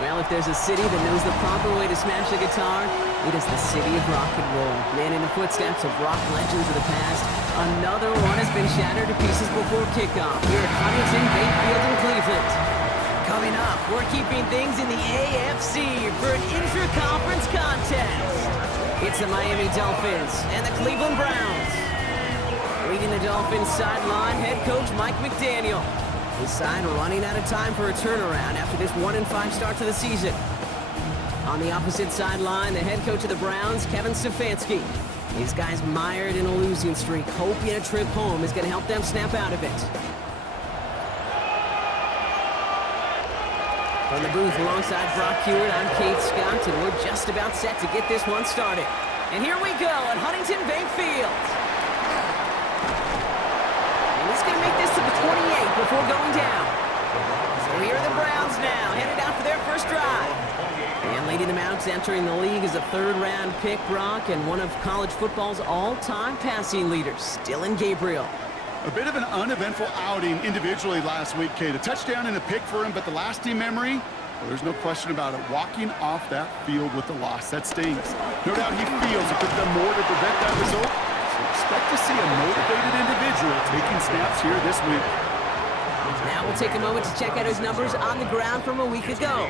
Well, if there's a city that knows the proper way to smash a guitar, it is the city of rock and roll. Man, in the footsteps of rock legends of the past, another one has been shattered to pieces before kickoff here at Huntington Bank Field in Cleveland. Coming up, we're keeping things in the AFC for an intra-conference contest. It's the Miami Dolphins and the Cleveland Browns. Leading the Dolphins sideline, head coach Mike McDaniel. His side running out of time for a turnaround after this 1-5 start to the season. On the opposite sideline, the head coach of the Browns, Kevin Stefanski. These guys mired in a losing streak, hoping a trip home is going to help them snap out of it. From the booth alongside Brock Hewitt, I'm Kate Scott, and we're just about set to get this one started. And here we go at Huntington Bank Field. He's going to make this to the 28 before going down. So here are the Browns now, headed out for their first drive. And leading them out, entering the league is a third-round pick, Brock, and one of college football's all-time passing leaders, Dylan Gabriel. A bit of an uneventful outing individually last week, Kate. A touchdown and a pick for him, but the lasting memory, well, there's no question about it. Walking off that field with the loss, that stings. No doubt he feels it could have done more to prevent that result. Expect to see a motivated individual taking snaps here this week. Now we'll take a moment to check out his numbers on the ground from a week ago.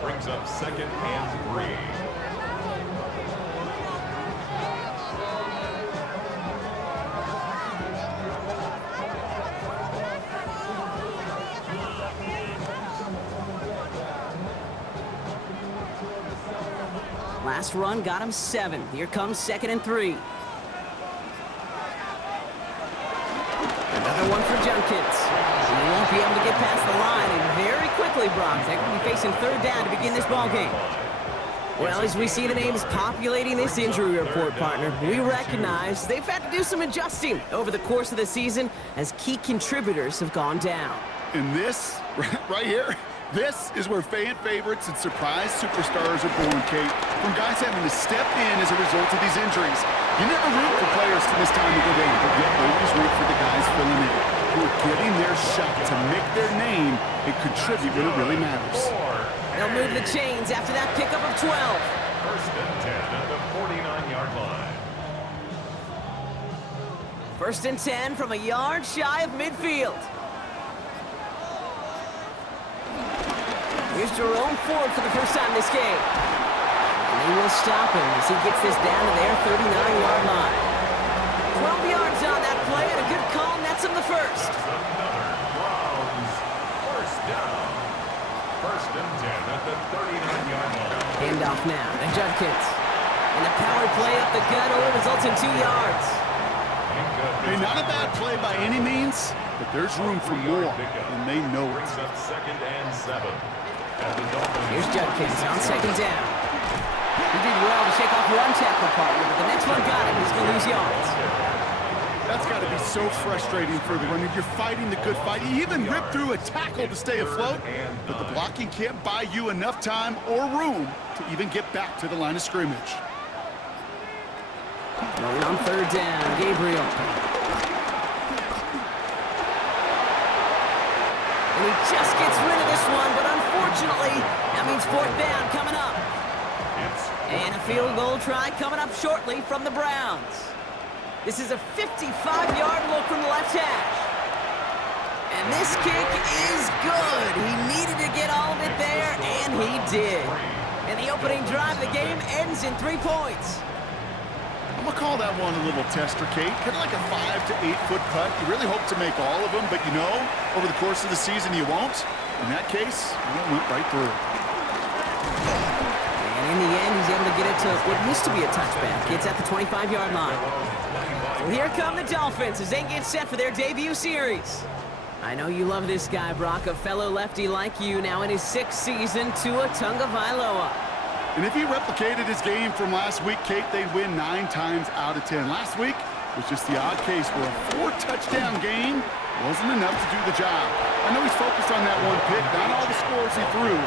Brings up 2nd and 3. Last run got him 7. Here comes 2nd and 3. Another one for Junkins. He won't be able to get past the line, and very quickly, Brock, they're going to be facing 3rd down to begin this ballgame. Well, as we see the names populating this injury report, partner, we recognize they've had to do some adjusting over the course of the season as key contributors have gone down. And this, right here, this is where fan favorites and surprise superstars are born, Kate. From guys having to step in as a result of these injuries. You never root for players to miss time to go down, but you always root for the guys filling in, who are getting their shot to make their name and contribute when it really matters. They'll move the chains after that pickup of 12. 1st and 10 at the 49-yard line. 1st and 10 from a yard shy of midfield. Here's Jerome Ford for the first time this game. And they will stop him as he gets this down to their 39-yard line. 12 yards on that play and a good call nets him the first. Browns. 1st down. 1st and 10 at the 39-yard line. Handoff now to Judkins. And the power play up the gut only results in 2 yards. Hey, not a bad play by any means, but there's room for more, and they know it. Brings up 2nd and 7. Here's Judkins on 2nd down. He did well to shake off one tackle partner, but the next one got him. He's going to lose yards. That's got to be so frustrating for the runner. You're fighting the good fight. You even rip through a tackle to stay afloat, but the blocking can't buy you enough time or room to even get back to the line of scrimmage. Rolling on 3rd down, Gabriel. And he just gets rid of this one, but unfortunately, that means 4th down coming up. And a field goal try coming up shortly from the Browns. This is a 55-yard look from the left hash. And this kick is good. He needed to get all of it there, and he did. And the opening drive of the game ends in 3 points. I'm going to call that one a little tester, Kate. Kind of like a 5 to 8 foot putt. You really hope to make all of them, but you know, over the course of the season, you won't. In that case, it went right through. And in the end, he's able to get it to what used to be a touchback. It's at the 25-yard line. So here come the Dolphins as they get set for their debut series. I know you love this guy, Brock, a fellow lefty like you, now in his 6th season, Tua Tagovailoa. And if he replicated his game from last week, Kate, they'd win 9 times out of 10. Last week was just the odd case where a 4-touchdown game wasn't enough to do the job. I know he's focused on that one pick, not all the scores he threw.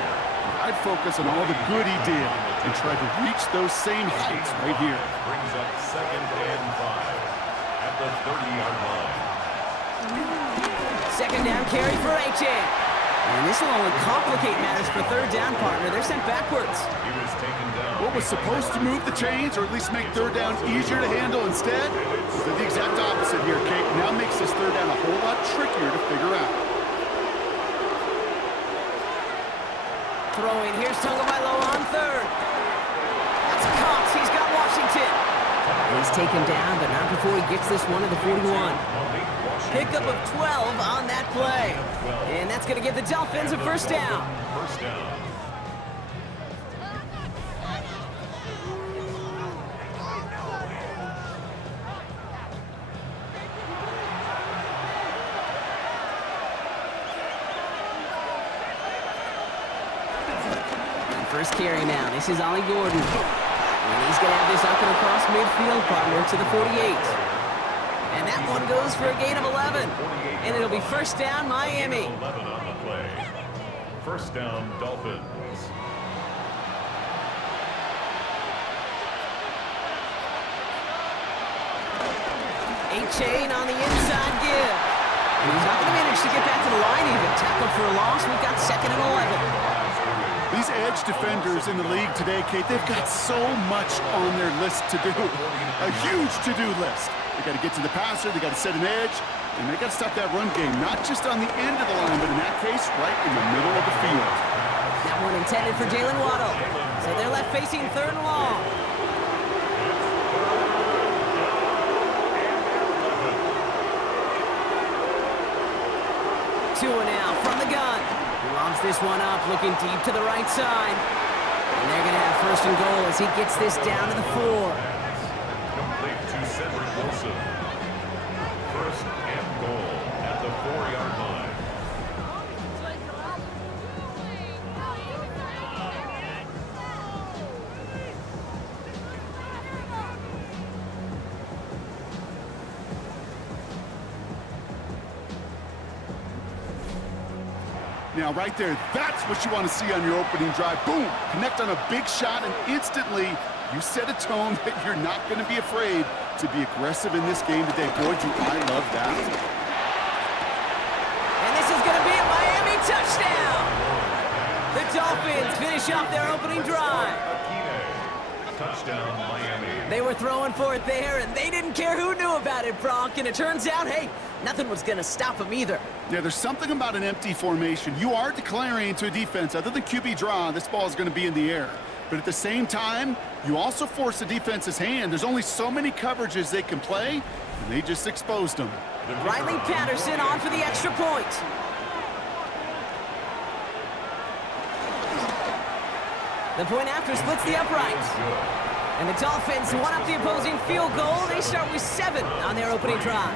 I'd focus on all the good he did and try to reach those same heights right here. Brings up 2nd and 5 at the 30-yard line. 2nd down carry for Achane. And this will only complicate matters for third down, partner. They're sent backwards. He was taken down. What was supposed to move the chains, or at least make third down easier to handle instead, did the exact opposite here, Kate. Now makes this third down a whole lot trickier to figure out. Throwing. Here's Tagovailoa on third. That's Cox. He's got Washington. He's taken down, but not before he gets this one to the 41. Pickup of 12 on that play. And that's going to give the Dolphins a first down. First down. First carry now. This is Ollie Gordon. And he's going to have this up and across midfield, partner, to the 48. And that one goes for a gain of 11. And it'll be first down, Miami. 11 on the play. First down, Dolphins. A-chain on the inside give. And he's not going to manage to get back to the line even. Tackle for a loss. We've got second and 11. These edge defenders in the league today, Kate, they've got so much on their list to do. A huge to-do list. They got to get to the passer, they got to set an edge, and they got to stop that run game, not just on the end of the line, but in that case, right in the middle of the field. That one intended for Jalen Waddle. So they're left facing third and long. Tua now from the gun. Lobs this one up, looking deep to the right side. And they're going to have first and goal as he gets this down to the 4. Complete to Cedric Wilson. First and goal at the 4-yard line. Now, right there, that's what you want to see on your opening drive. Boom! Connect on a big shot, and instantly you set a tone that you're not going to be afraid to be aggressive in this game today. Boy, do I love that. And this is going to be a Miami touchdown. The Dolphins finish off their opening drive. Touchdown, Miami. They were throwing for it there, and they didn't care who knew about it, Bronk. And it turns out, hey, nothing was going to stop them either. Yeah, there's something about an empty formation. You are declaring to a defense, other than QB draw, this ball is going to be in the air. But at the same time, you also force the defense's hand. There's only so many coverages they can play, and they just exposed them. Riley Patterson on for the extra point. The point after splits the uprights. And the Dolphins one up the opposing field goal. They start with 7 on their opening drive.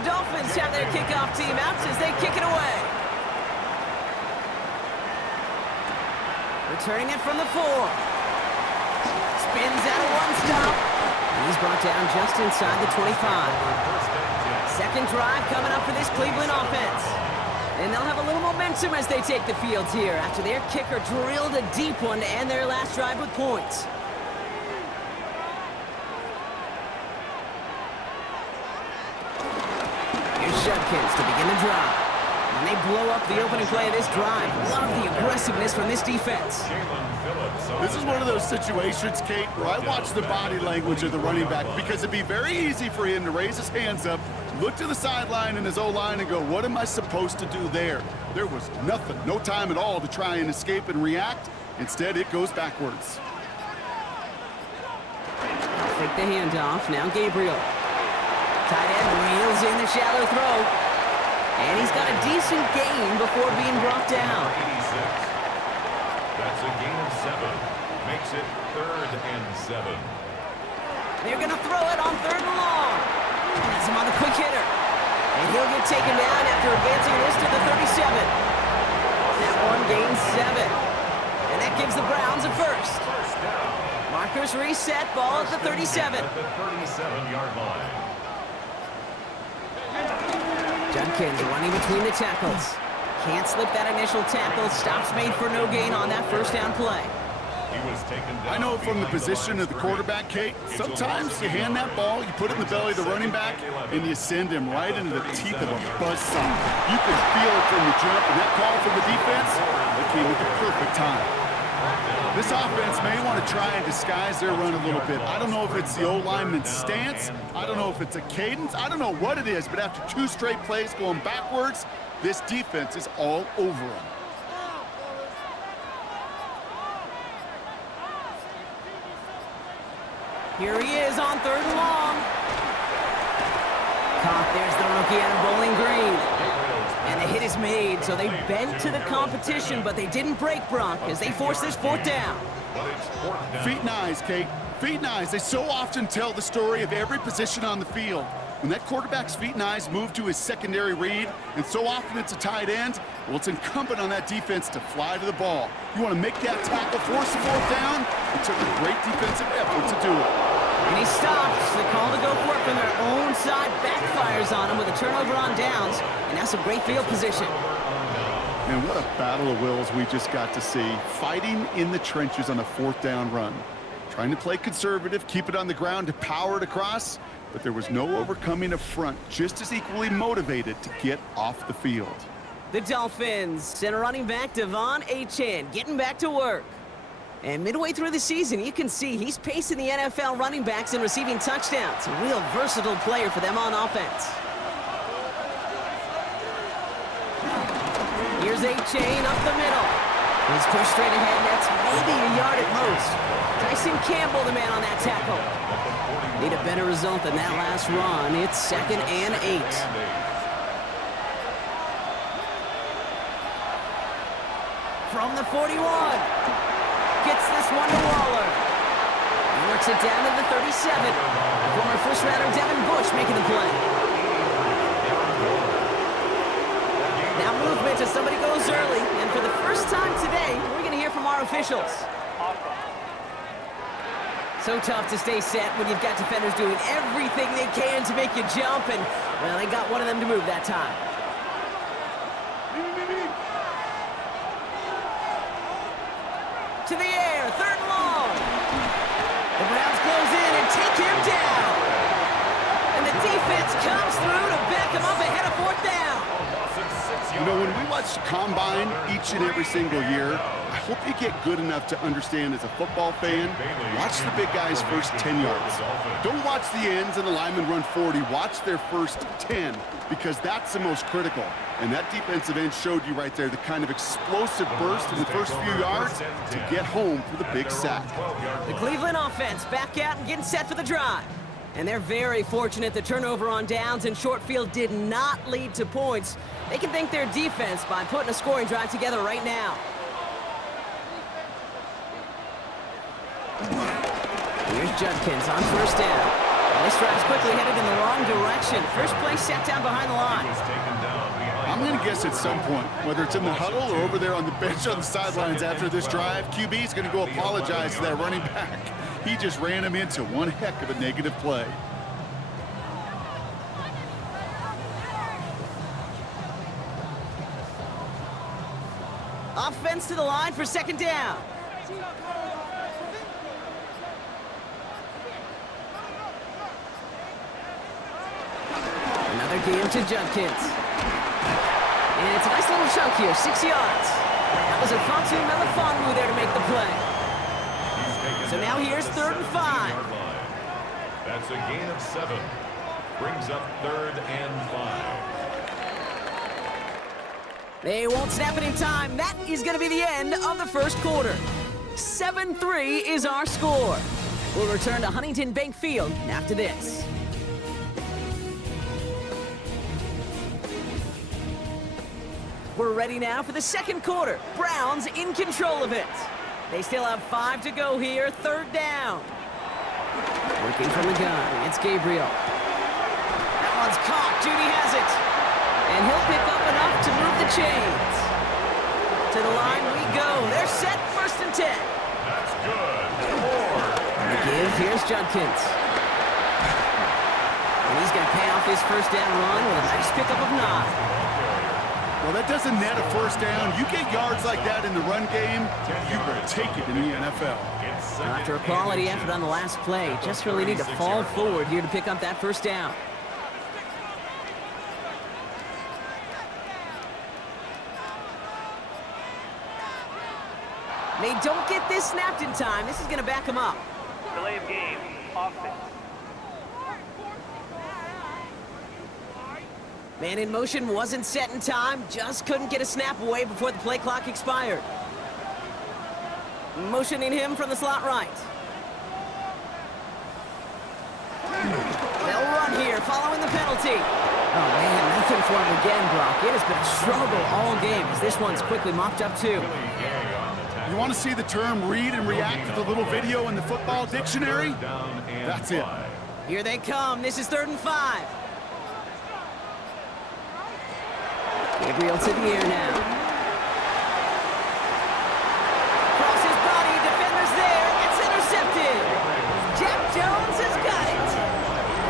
The Dolphins have their kickoff team out as they kick it away. Returning it from the 4. Spins out of one stop. And he's brought down just inside the 25. Second drive coming up for this Cleveland offense. And they'll have a little momentum as they take the field here after their kicker drilled a deep one to end their last drive with points. Here's Judkins to begin the drive. And they blow up the opening play of this drive. Love the aggressiveness from this defense. This is one of those situations, Kate, where I watch the body language of the running back because it'd be very easy for him to raise his hands up, look to the sideline in his O-line and go, what am I supposed to do there? There was nothing, no time at all to try and escape and react. Instead, it goes backwards. Take the handoff. Now Gabriel. Tight end reels in the shallow throw. And he's got a decent gain before being brought down. 86. That's a gain of 7. Makes it 3rd and 7. They're going to throw it on 3rd and long. Has him on the quick hitter. And he'll get taken down after advancing this to the 37. That one gains 7. And that gives the Browns a first. First down. Markers reset, ball at the 37. At the 37-yard line. Judkins running between the tackles. Can't slip that initial tackle. Stops made for no gain on that first down play. He was taken down. I know from the behind position line of the quarterback, Kate, It's a sometimes loss you of hand that ball, you put it in the belly of the running back, and you send him right into the teeth of a buzzsaw. You can feel it from the jump, and that call from the defense, that came at the perfect time. This offense may want to try and disguise their run a little bit. I don't know if it's the O-lineman's stance. I don't know if it's a cadence. I don't know what it is, but after 2 straight plays going backwards, this defense is all over them. Here he is on 3rd and long. Caught. There's the rookie out of Bowling Green. And the hit is made, so they bent to the competition, but they didn't break Bronk as they force this 4th down. Feet and eyes, Kate. Feet and eyes. They so often tell the story of every position on the field. When that quarterback's feet and eyes move to his secondary read, and so often it's a tight end, well, it's incumbent on that defense to fly to the ball. You want to make that tackle, force the 4th down. It took a great defensive effort to do it. And he stops. The call to go for it from their own side backfires on him with a turnover on downs. And now some great field position. And what a battle of wills we just got to see. Fighting in the trenches on a 4th down run. Trying to play conservative, keep it on the ground to power it across. But there was no overcoming a front just as equally motivated to get off the field. The Dolphins send a running back, Devon Achane, getting back to work. And midway through the season, you can see he's pacing the NFL running backs and receiving touchdowns. A real versatile player for them on offense. Here's Achane up the middle. He's pushed straight ahead, that's maybe a yard at most. Tyson Campbell, the man on that tackle. Need a better result than that last run. It's 2nd and 8. From the 41. Gets this one to Waller. He works it down to the 37. Former first-rounder Devin Bush making the play. Now movement as somebody goes early. And for the first time today, we're going to hear from our officials. So tough to stay set when you've got defenders doing everything they can to make you jump. And, well, they got one of them to move that time. To the air, 3rd and long. The Browns close in and take him down. And the defense comes through to back him up ahead of 4th down. You know, when we watch the combine each and every single year, I hope you get good enough to understand as a football fan, watch the big guys' first 10 yards. Don't watch the ends and the linemen run 40. Watch their first 10, because that's the most critical. And that defensive end showed you right there the kind of explosive burst in the first few yards to get home for the big sack. The Cleveland offense back out and getting set for the drive. And they're very fortunate the turnover on downs and short field did not lead to points. They can thank their defense by putting a scoring drive together right now. Here's Judkins on 1st down. And this drive's quickly headed in the wrong direction. First play set down behind the line. I'm going to guess at some point, whether it's in the huddle or over there on the bench on the sidelines after this drive, QB's going to go apologize to that running back. He just ran him into one heck of a negative play. Offense to the line for 2nd down. Another game to Judkins. And it's a nice little chunk here, 6 yards. That was a Fonsu Melifonwu there to make the play. So now here's 3rd and 5. That's a gain of 7. Brings up 3rd and 5. They won't snap it in time. That is going to be the end of the first quarter. 7-3 is our score. We'll return to Huntington Bank Field after this. We're ready now for the second quarter. Browns in control of it. They still have 5 to go here. 3rd down. Working from the gun. It's Gabriel. That one's caught. Judy has it. And he'll pick up enough to move the chains. To the line we go. They're set. 1st and 10. That's good. And the give. Here's Judkins. And he's going to pay off his 1st down run with a nice pickup of 9. Well, that doesn't net a first down. You get yards like that in the run game, you will take it in the NFL. After a quality effort on the last play, just really need to fall forward here to pick up that first down. They don't get this snapped in time. This is going to back them up. Delay of game, offense. Man in motion wasn't set in time. Just couldn't get a snap away before the play clock expired. Motioning him from the slot right. They'll run here following the penalty. Oh, man, nothing for him again, Brock. It has been a struggle all game as this one's quickly mopped up, too. You want to see the term read and react to the little video in the football dictionary? That's it. Here they come. This is 3rd and 5. Gabriel to the air now. Cross his body, defender's there, it's intercepted. Jack Jones has got it.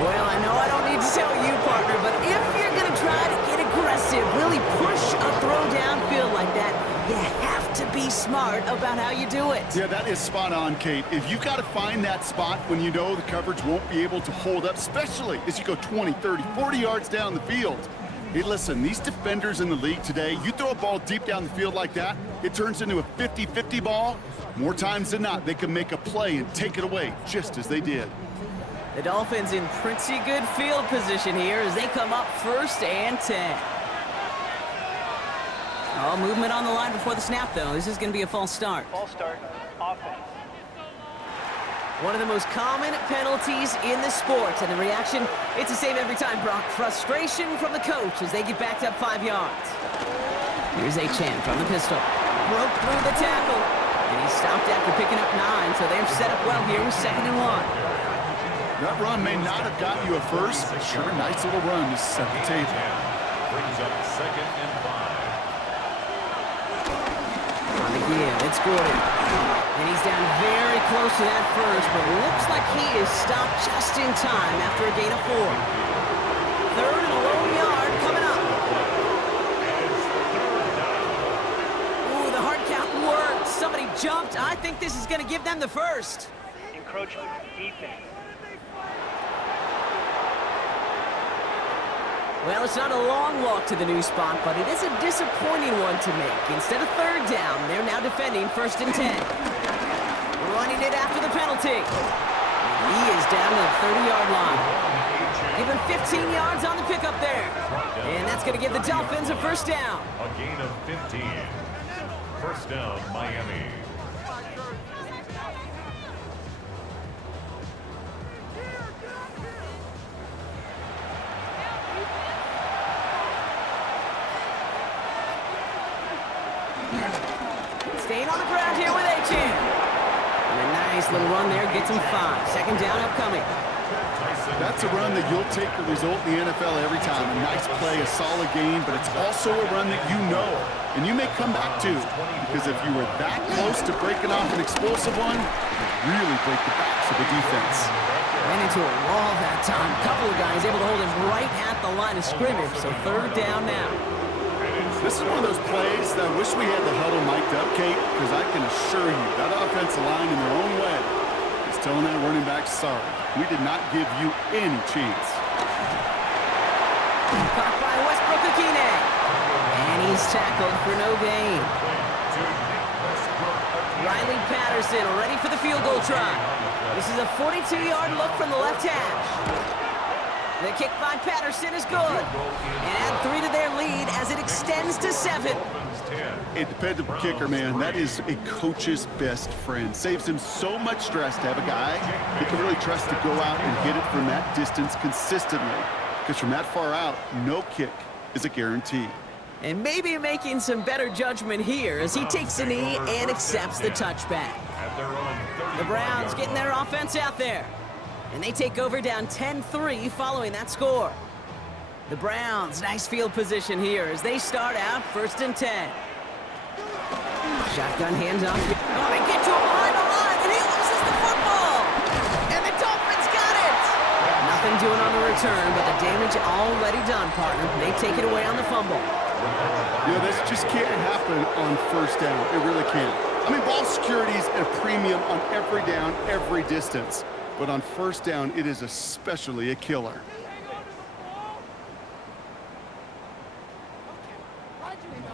Well, I know I don't need to tell you, partner, but if you're going to try to get aggressive, really push a throw downfield like that, you have to be smart about how you do it. Yeah, that is spot on, Kate. If you've got to find that spot when you know the coverage won't be able to hold up, especially as you go 20, 30, 40 yards down the field. Hey, listen, these defenders in the league today, you throw a ball deep down the field like that, it turns into a 50-50 ball. More times than not, they can make a play and take it away, just as they did. The Dolphins in pretty good field position here as they come up 1st and 10. All movement on the line before the snap, though. This is going to be a false start. False start, offense. One of the most common penalties in the sport, and the reaction, it's the same every time, Brock. Frustration from the coach as they get backed up 5 yards. Here's Achan from the pistol. Broke through the tackle, and he stopped after picking up 9, so they're set up well here with 2nd and 1. That run may not have got you a first, but sure, nice little run to set the table. Brings up 2nd and 5. On the give, it's Gordon. And he's down very close to that first, but looks like he is stopped just in time after a gain of 4. 3rd and a lone yard coming up. Ooh, the hard count worked. Somebody jumped. I think this is going to give them the first. Encroachment, defense. Well, it's not a long walk to the new spot, but it is a disappointing one to make. Instead of 3rd down, they're now defending 1st and 10. Running it after the penalty. And he is down to the 30-yard line. Give him 15 yards on the pickup there. And that's going to give the Dolphins a 1st down. A gain of 15. 1st down, Miami. Staying on the ground here with Achan. And a nice little run there gets him 5. 2nd down upcoming. That's a run that you'll take the result in the NFL every time. A nice play, a solid game, but it's also a run that you know, and you may come back to, because if you were that close to breaking off an explosive one, you really break the backs of the defense. Ran into a wall that time. A couple of guys able to hold him right at the line of scrimmage, so 3rd down now. This is one of those plays that I wish we had the huddle mic'd up, Kate, because I can assure you that offensive line in their own way is telling that running back, sorry, we did not give you any chance. Caught by Westbrook-Akine. And he's tackled for no gain. Riley Patterson ready for the field goal try. This is a 42-yard look from the left hash. The kick by Patterson is good. And add 3 to their lead as it extends to 7. A dependable kicker, man, that is a coach's best friend. Saves him so much stress to have a guy he can really trust to go out and hit it from that distance consistently. Because from that far out, no kick is a guarantee. And maybe making some better judgment here as he takes a knee and accepts the touchback. The Browns getting their offense out there. And they take over down 10-3 following that score. The Browns, nice field position here as they start out 1st and 10. Shotgun handoff. Oh, they get to him behind the line, and he loses the football. And the Dolphins got it. Nothing doing on the return, but the damage already done, partner. They take it away on the fumble. You know, this just can't happen on first down. It really can't. I mean, ball security is at a premium on every down, every distance. But on first down, it is especially a killer.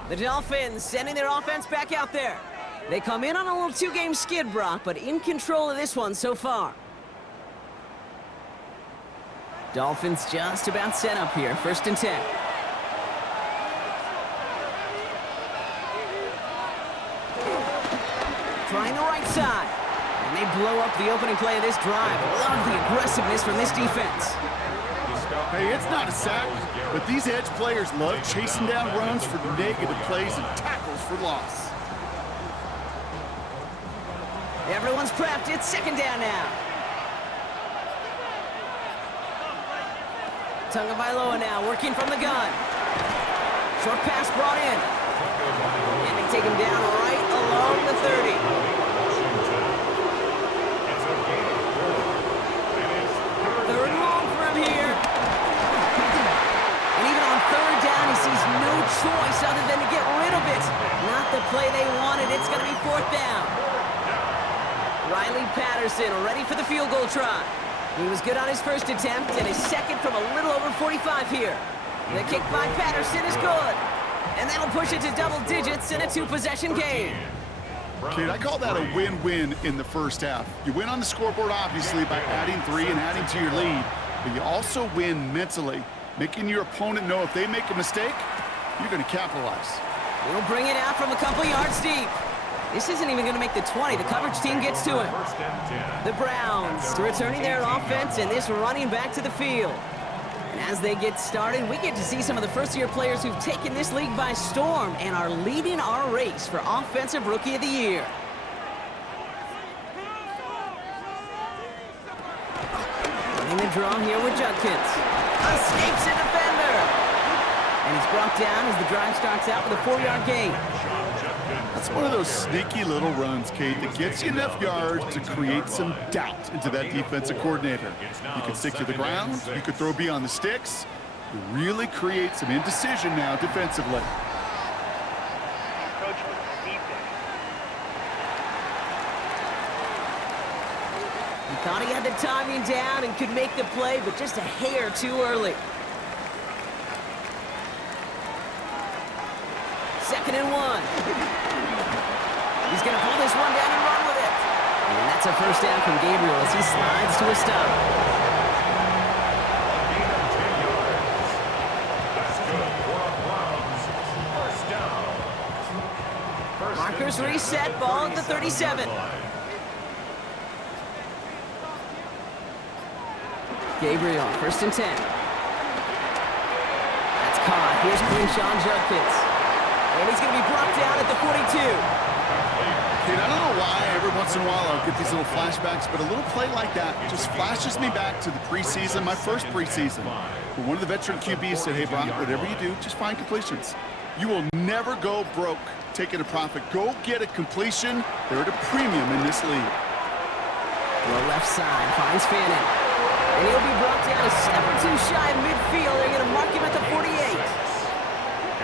The Dolphins sending their offense back out there. They come in on a little two-game skid, Brock, but in control of this one so far. Dolphins just about set up here, 1st and 10. Trying the right side. And they blow up the opening play of this drive. Love the aggressiveness from this defense. Hey, it's not a sack, but these edge players love chasing down runs for negative plays and tackles for loss. Everyone's prepped. It's 2nd down now. Tagovailoa now working from the gun. Short pass brought in. And they take him down right along the 30. Third and long for him here. And even on 3rd down, he sees no choice other than to get rid of it. Not the play they wanted. It's going to be 4th down. Riley Patterson ready for the field goal try. He was good on his first attempt and his second from a little over 45 here. The kick by Patterson is good. And that'll push it to double digits in a 2-possession game. Kid, I call that a win-win in the first half. You win on the scoreboard, obviously, by adding 3 and adding to your lead. But you also win mentally, making your opponent know if they make a mistake, you're going to capitalize. We'll bring it out from a couple yards deep. This isn't even going to make the 20. The coverage team gets to him. The Browns returning their offense and this running back to the field. And as they get started, we get to see some of the first-year players who've taken this league by storm and are leading our race for Offensive Rookie of the Year. Running the draw here with Judkins. Escapes a defender. And he's brought down as the drive starts out with a 4-yard gain. That's one of those sneaky little runs, Kate, that gets you enough yards to create some doubt into that defensive coordinator. You can stick to the ground, you could throw beyond the sticks, you really create some indecision now defensively. Encroachment defense. He thought he had the timing down and could make the play, but just a hair too early. 2nd and 1. He's going to pull this one down and run with it. And that's a first down from Gabriel as he slides to a stop. Markers reset, ball at the 37. Gabriel, 1st and 10. That's caught. Here's Quinshawn Judkins. And he's going to be brought down at the 42. Kid, I don't know why every once in a while I'll get these little flashbacks, but a little play like that just flashes me back to the preseason, my first preseason, where one of the veteran QBs said, hey, Brock, whatever you do, just find completions. You will never go broke taking a profit. Go get a completion. They're at a premium in this league. The left side finds Fannin. And he'll be brought down a step or two shy of midfield. They're going to mark him at the 48.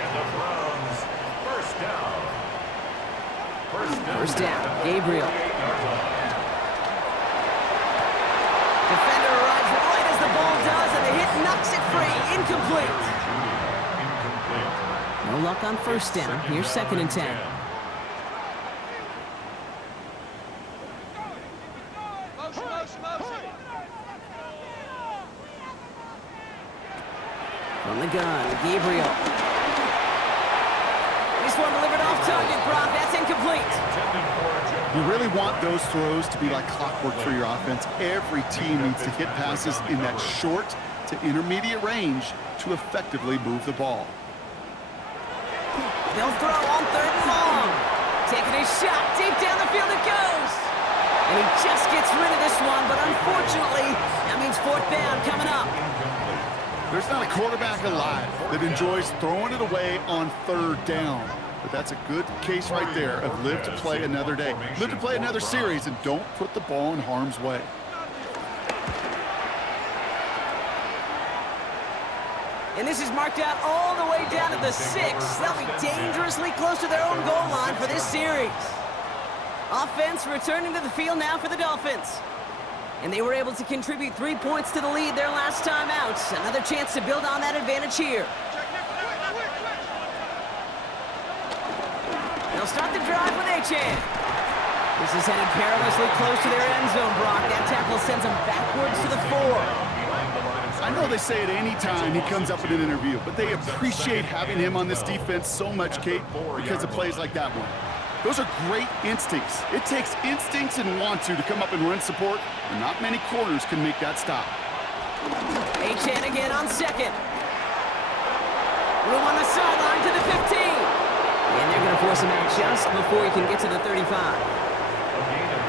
And the Browns, first down. First down, Gabriel. Defender arrives right as the ball does, and the hit knocks it free. Incomplete. No luck on first down. Here's 2nd and 10. From the gun, Gabriel. This one delivered off target, Brock. That's incomplete. You really want those throws to be like clockwork for your offense. Every team needs to hit passes in that short to intermediate range to effectively move the ball. They'll throw on 3rd and long. Taking a shot deep down the field it goes. And he just gets rid of this one, but unfortunately, that means 4th down coming up. There's not a quarterback alive that enjoys throwing it away on 3rd down. But that's a good case right there of live to play another day. Live to play another series and don't put the ball in harm's way. And this is marked out all the way down to the 6. They'll be dangerously close to their own goal line for this series. Offense returning to the field now for the Dolphins. And they were able to contribute 3 points to the lead their last time out. Another chance to build on that advantage here. They'll start the drive with Achane. This is headed perilously close to their end zone, Brock. That tackle sends them backwards to the 4. I know they say it any time he comes up in an interview, but they appreciate having him on this defense so much, Kate, because of plays like that one. Those are great instincts. It takes instincts and want to come up and run support, and not many corners can make that stop. Achane again on second. Room on the sideline to the 15. And they're going to force him out just before he can get to the 35.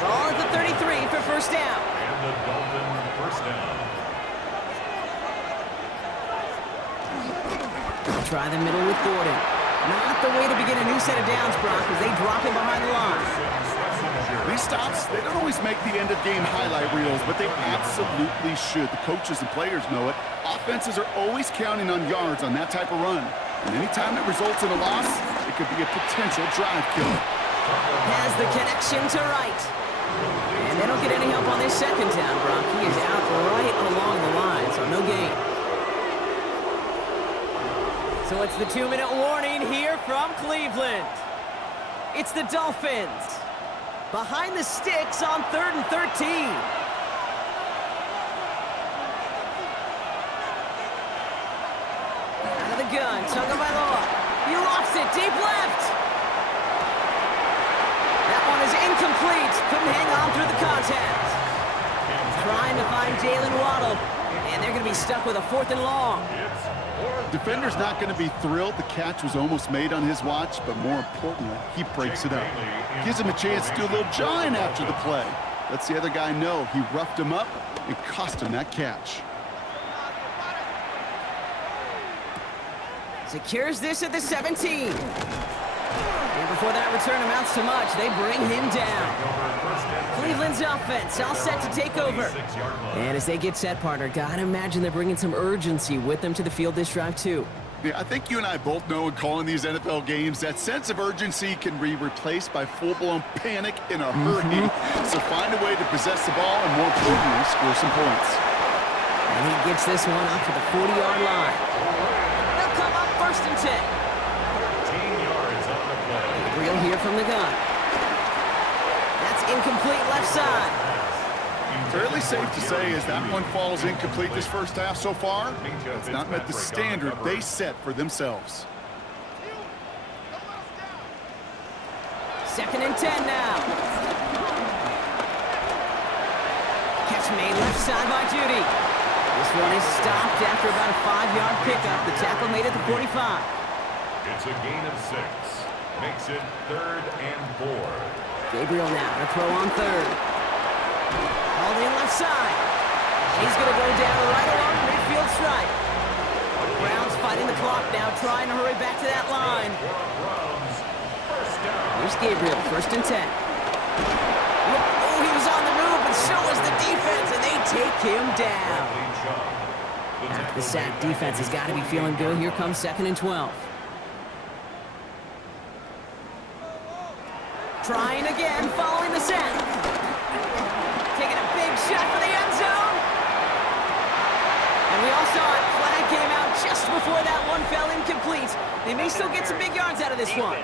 Ball at the 33 for first down. And the Dolphin first down. Try the middle with Gordon. Not the way to begin a new set of downs, Brock, as they drop him behind the line. These stops, they don't always make the end-of-game highlight reels, but they absolutely should. The coaches and players know it. Offenses are always counting on yards on that type of run. And anytime it results in a loss, it could be a potential drive killer. Has the connection to right. And they don't get any help on this second down, Brock. He is out right along the line, so no gain. So it's the 2-minute warning here from Cleveland. It's the Dolphins. Behind the sticks on 3rd and 13. Out of the gun, Tagovailoa. He lofts it deep left. That one is incomplete. Couldn't hang on through the contact. Trying to find Jalen Waddle. And they're going to be stuck with a 4th and long. Defender's not going to be thrilled the catch was almost made on his watch, but more importantly, he breaks it up. Gives him a chance to do a little jawing after the play. Lets the other guy know he roughed him up and cost him that catch. Secures this at the 17. And before that return amounts to much, they bring him down. Cleveland's offense all set to take over. And as they get set, partner, gotta imagine they're bringing some urgency with them to the field this drive, too. Yeah, I think you and I both know in calling these NFL games, that sense of urgency can be replaced by full-blown panic in a hurry. So find a way to possess the ball and, more importantly, score some points. And he gets this one up to the 40-yard line. They'll come up 1st and 10. 13 yards on the play. Gabriel here from the gun. That's incomplete left side. Fairly safe to say as that one falls incomplete this first half so far, it's not met the standard they set for themselves. 2nd and 10 now. Catch made left side by Judy. This one is stopped after about a 5-yard pickup. The tackle made at the 45. It's a gain of 6. Makes it 3rd and 4. Gabriel now to throw on 3rd. All in left side. He's going to go down right along midfield stripe. Browns fighting the clock now, trying to hurry back to that line. Here's Gabriel, 1st and 10. Oh, he was on the move, but so was the defense, and they take him down. After the sack, defense has got to be feeling good. Here comes 2nd and 12. Trying again, following the set. Taking a big shot for the end zone. And we all saw it. Flag came out just before that one fell incomplete. They may still get some big yards out of this one.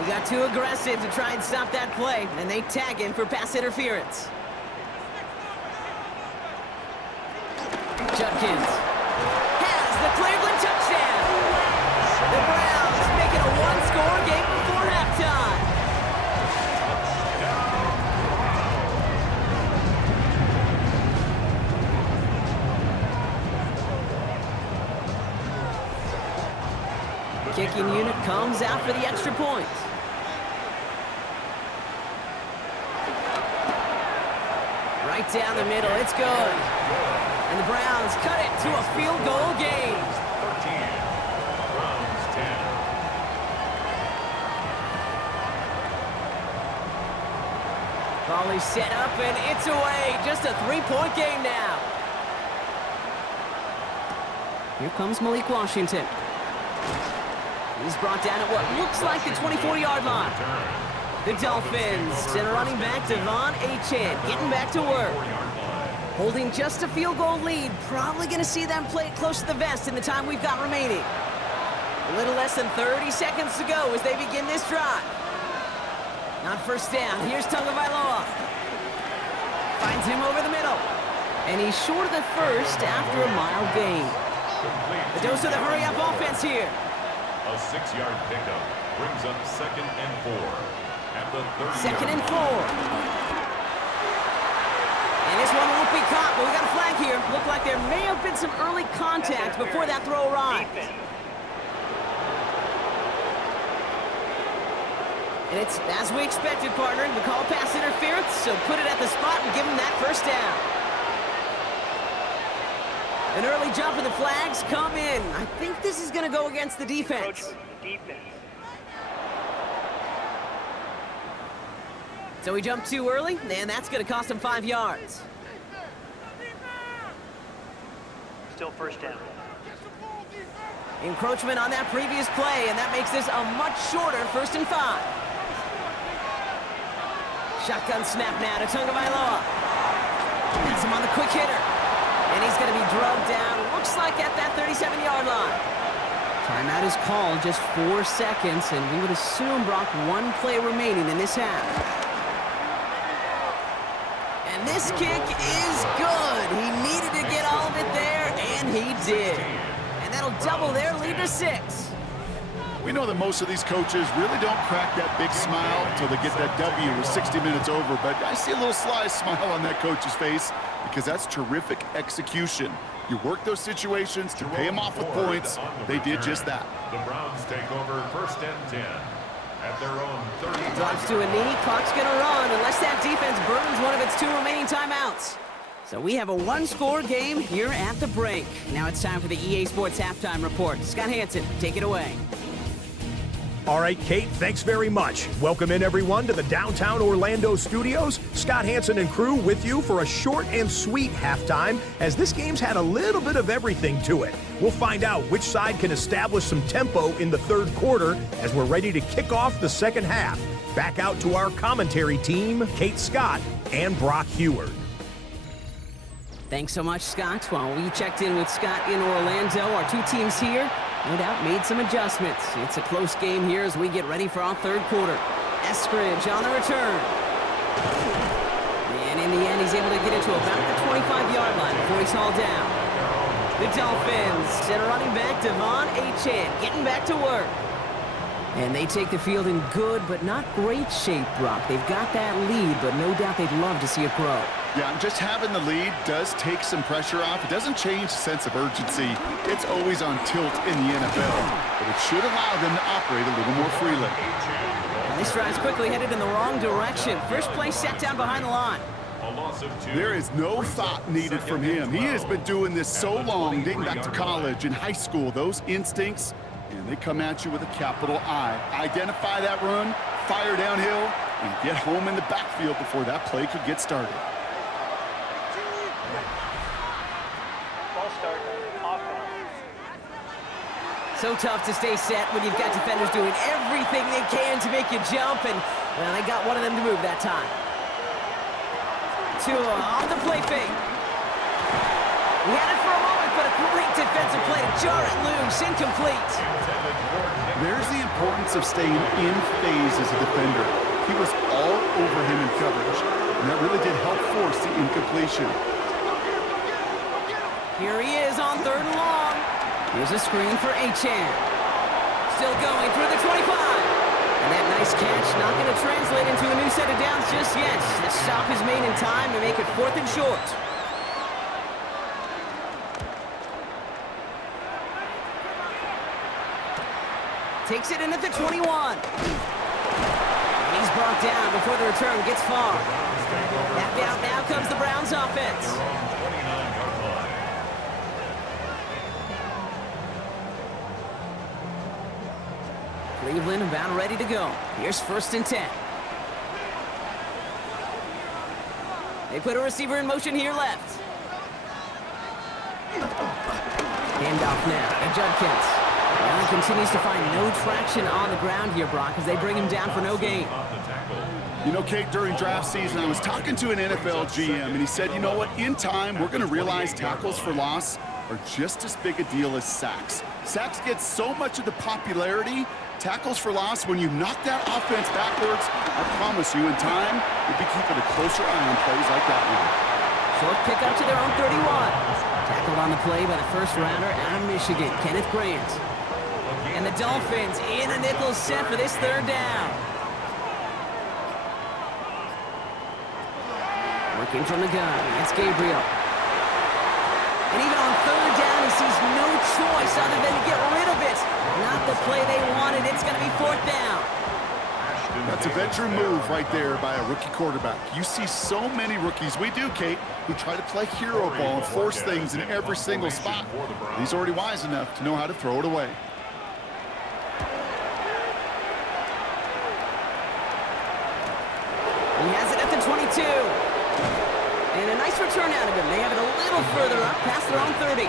We got too aggressive to try and stop that play, and they tag him for pass interference. Judkins has the Cleveland touchdown. The Browns make it a one-score game before halftime. Kicking unit comes out for the extra point. Right down the middle, it's good. And the Browns cut it to a field goal game. 13. Browns 10. Ball is set up, and it's away. Just a 3-point game now. Here comes Malik Washington. He's brought down at what looks like the 24-yard line. The Dolphins send a running back, Devon Achane, getting back to work. Holding just a field goal lead. Probably going to see them play it close to the vest in the time we've got remaining. A little less than 30 seconds to go as they begin this drive. On first down, here's Tagovailoa. Finds him over the middle. And he's short of the first after a mile gain. The dose of the hurry-up offense here. A 6-yard pickup brings up 2nd and 4 at the 30-yard 2nd and 4. And this one won't be caught, but we got a flag here. Looked like there may have been some early contact before that throw arrived. And it's as we expected, partner. We call pass interference, so put it at the spot and give him that first down. An early jump and the flags come in. I think this is going to go against the defense. So he jumped too early, and that's going to cost him 5 yards. Still first down. Encroachment on that previous play, and that makes this a much shorter 1st and 5. Shotgun snap now to Tagovailoa. Has him on the quick hitter. And he's going to be drugged down, looks like at that 37-yard line. Timeout is called, just 4 seconds, and we would assume, Brock, 1 play remaining in this half. And this kick is good. He needed to get all of it there, and he did. And that'll double their lead to 6. We know that most of these coaches really don't crack that big smile until they get that W with 60 minutes over, but I see a little sly smile on that coach's face because that's terrific execution. You work those situations to pay them off with points. They did just that. The Browns take over 1st and 10 at their own 30. Drops to a knee, clock's gonna run unless that defense burns one of its 2 remaining timeouts. So we have a 1-score game here at the break. Now it's time for the EA Sports Halftime Report. Scott Hansen, take it away. All right, Kate, thanks very much. Welcome in, everyone, to the downtown Orlando studios. Scott Hansen and crew with you for a short and sweet halftime, as this game's had a little bit of everything to it. We'll find out which side can establish some tempo in the 3rd quarter as we're ready to kick off the 2nd half. Back out to our commentary team, Kate Scott and Brock Heward. Thanks so much, Scott. While we checked in with Scott in Orlando, our 2 teams here no doubt made some adjustments. It's a close game here as we get ready for our 3rd quarter. Eskridge on the return. And in the end, he's able to get it to about the 25-yard line before he's hauled down. The Dolphins send a running back, Devon Achane, getting back to work. And they take the field in good but not great shape, Brock. They've got that lead, but no doubt they'd love to see it grow. Yeah, just having the lead does take some pressure off. It doesn't change the sense of urgency. It's always on tilt in the NFL, but it should allow them to operate a little more freely. And this drive's quickly headed in the wrong direction. First play set down behind the line. There is no thought needed from him. He has been doing this so long, dating back to college and high school. Those instincts, and they come at you with a capital I. Identify that run, fire downhill, and get home in the backfield before that play could get started. Ball start, offense. So tough to stay set when you've got defenders doing everything they can to make you jump, and well, they got one of them to move that time. Tua off the play fake. We had it for a moment, but a great defensive play to jar it loose, incomplete. There's the importance of staying in phase as a defender. He was all over him in coverage, and that really did help force the incompletion. Here he is on 3rd and long. Here's a screen for Achane. Still going through the 25. And that nice catch not going to translate into a new set of downs just yet. The stop is made in time to make it 4th and short. Takes it in at the 21. And he's brought down before the return gets far. Back down now comes the Browns offense. Cleveland about ready to go. Here's 1st and 10. They put a receiver in motion here left. Handoff now to Judkins. Allen continues to find no traction on the ground here, Brock, as they bring him down for no gain. You know, Kate, during draft season, I was talking to an NFL GM, and he said, you know what, in time, we're going to realize tackles for loss are just as big a deal as sacks. Sacks get so much of the popularity. Tackles for loss, when you knock that offense backwards, I promise you, in time, you'll be keeping a closer eye on plays like that one. Short pick up to their own 31. Tackled on the play by the first rounder out of Michigan, Kenneth Grant. And the Dolphins in a nickel set for this third down. Working from the gun, it's Gabriel. And even on third down, he sees no choice other than to get rid of it. Not the play they wanted. It's going to be fourth down. That's a veteran move right there by a rookie quarterback. You see so many rookies, we do, Kate, who try to play hero ball and force things in every single spot. He's already wise enough to know how to throw it away. He has it at the 22. And a nice return out of him. They have it a little further up past their own 30.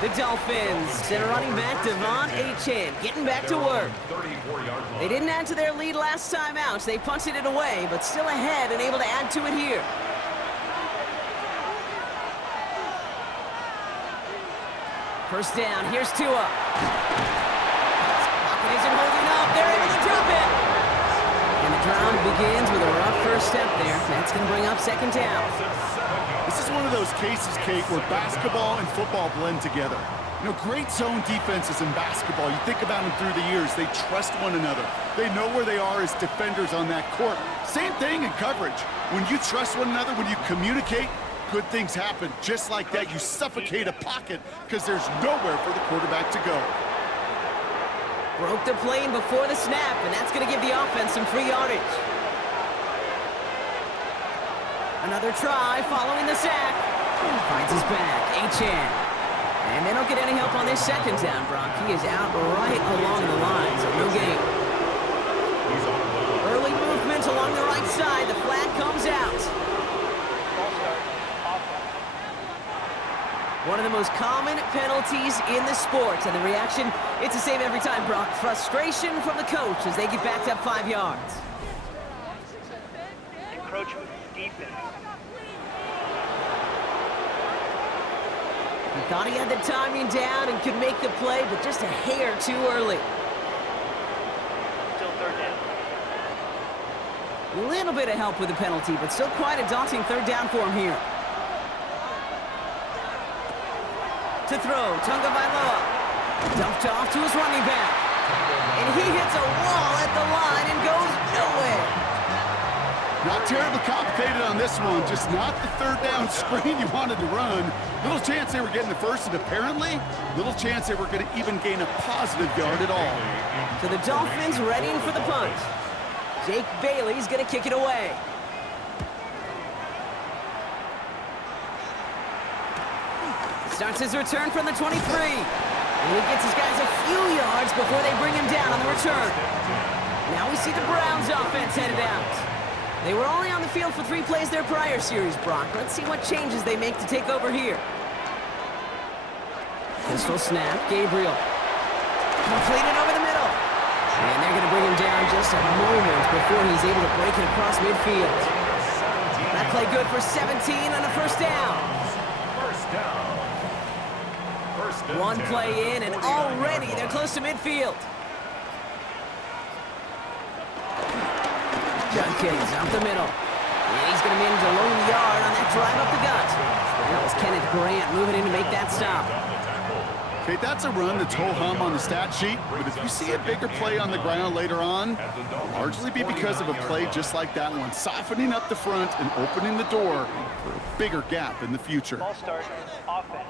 The Dolphins send a running back, Devon Achane, getting back to work. They didn't add to their lead last time out. They punted it away, but still ahead and able to add to it here. First down, here's Tua. Pocket isn't holding up. They're able to drop it. And the drive begins with a rough first step there. That's going to bring up second down. This is one of those cases, Kate, where basketball and football blend together. You know, great zone defenses in basketball, you think about them through the years, they trust one another. They know where they are as defenders on that court. Same thing in coverage. When you trust one another, when you communicate, good things happen. Just like that, you suffocate a pocket because there's nowhere for the quarterback to go. Broke the plane before the snap, and that's going to give the offense some free yardage. Another try following the sack. Finds his back, Achane. And they don't get any help on this second down, Brock. He is out right along the line, so no gain. Early movement along the right side. The flag comes out. Ball start, offense. One of the most common penalties in the sport, and the reaction, it's the same every time, Brock. Frustration from the coach as they get backed up 5 yards. Encroachment, defense. He thought he had the timing down and could make the play, but just a hair too early. Still third down. A little bit of help with the penalty, but still quite a daunting third down for him here. To throw, Tunga Bailoa. Dumped off to his running back. And he hits a wall at the line and goes nowhere. Not terribly complicated on this one, just not the third down screen you wanted to run. Little chance they were getting the first, and apparently, little chance they were going to even gain a positive yard at all. So the Dolphins readying for the punt. Jake Bailey's going to kick it away. Starts his return from the 23. And he gets his guys a few yards before they bring him down on the return. Now we see the Browns offense headed out. They were only on the field for 3 plays their prior series, Brock. Let's see what changes they make to take over here. Pistol snap, Gabriel. Completed over the middle. And they're going to bring him down just a moment before he's able to break it across midfield. That play good for 17 on a first down. One play in, and already they're close to midfield. Judkins up the middle. And he's going to manage a lone yard on that drive up the gut. And that was Kenneth Grant moving in to make that stop. Okay, that's a run that's ho-hum on the stat sheet, but if you see a bigger play on the ground later on, it'll largely be because of a play just like that one, softening up the front and opening the door for a bigger gap in the future. Ball start, offense.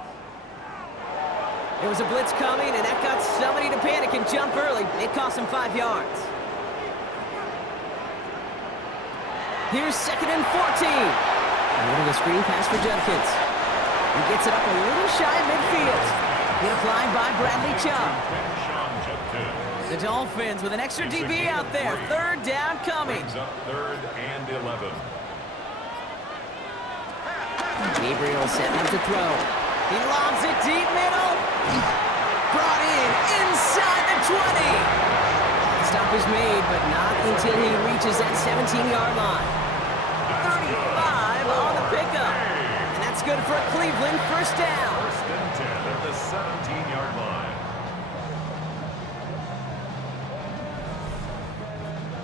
There was a blitz coming, and that got somebody to panic and jump early. It cost him 5 yards. Here's 2nd and 14. A little screen pass for Judkins. He gets it up a little shy of midfield. Hit applied by Bradley Chubb. The Dolphins with an extra DB out there. Third down coming. Third and 11. Gabriel setting up to throw. He lobs it deep middle. Brought in inside the 20. The stop is made, but not until he reaches that 17-yard line. 35 on the pickup. And that's good for a Cleveland first down. First and 10 at the 17-yard line.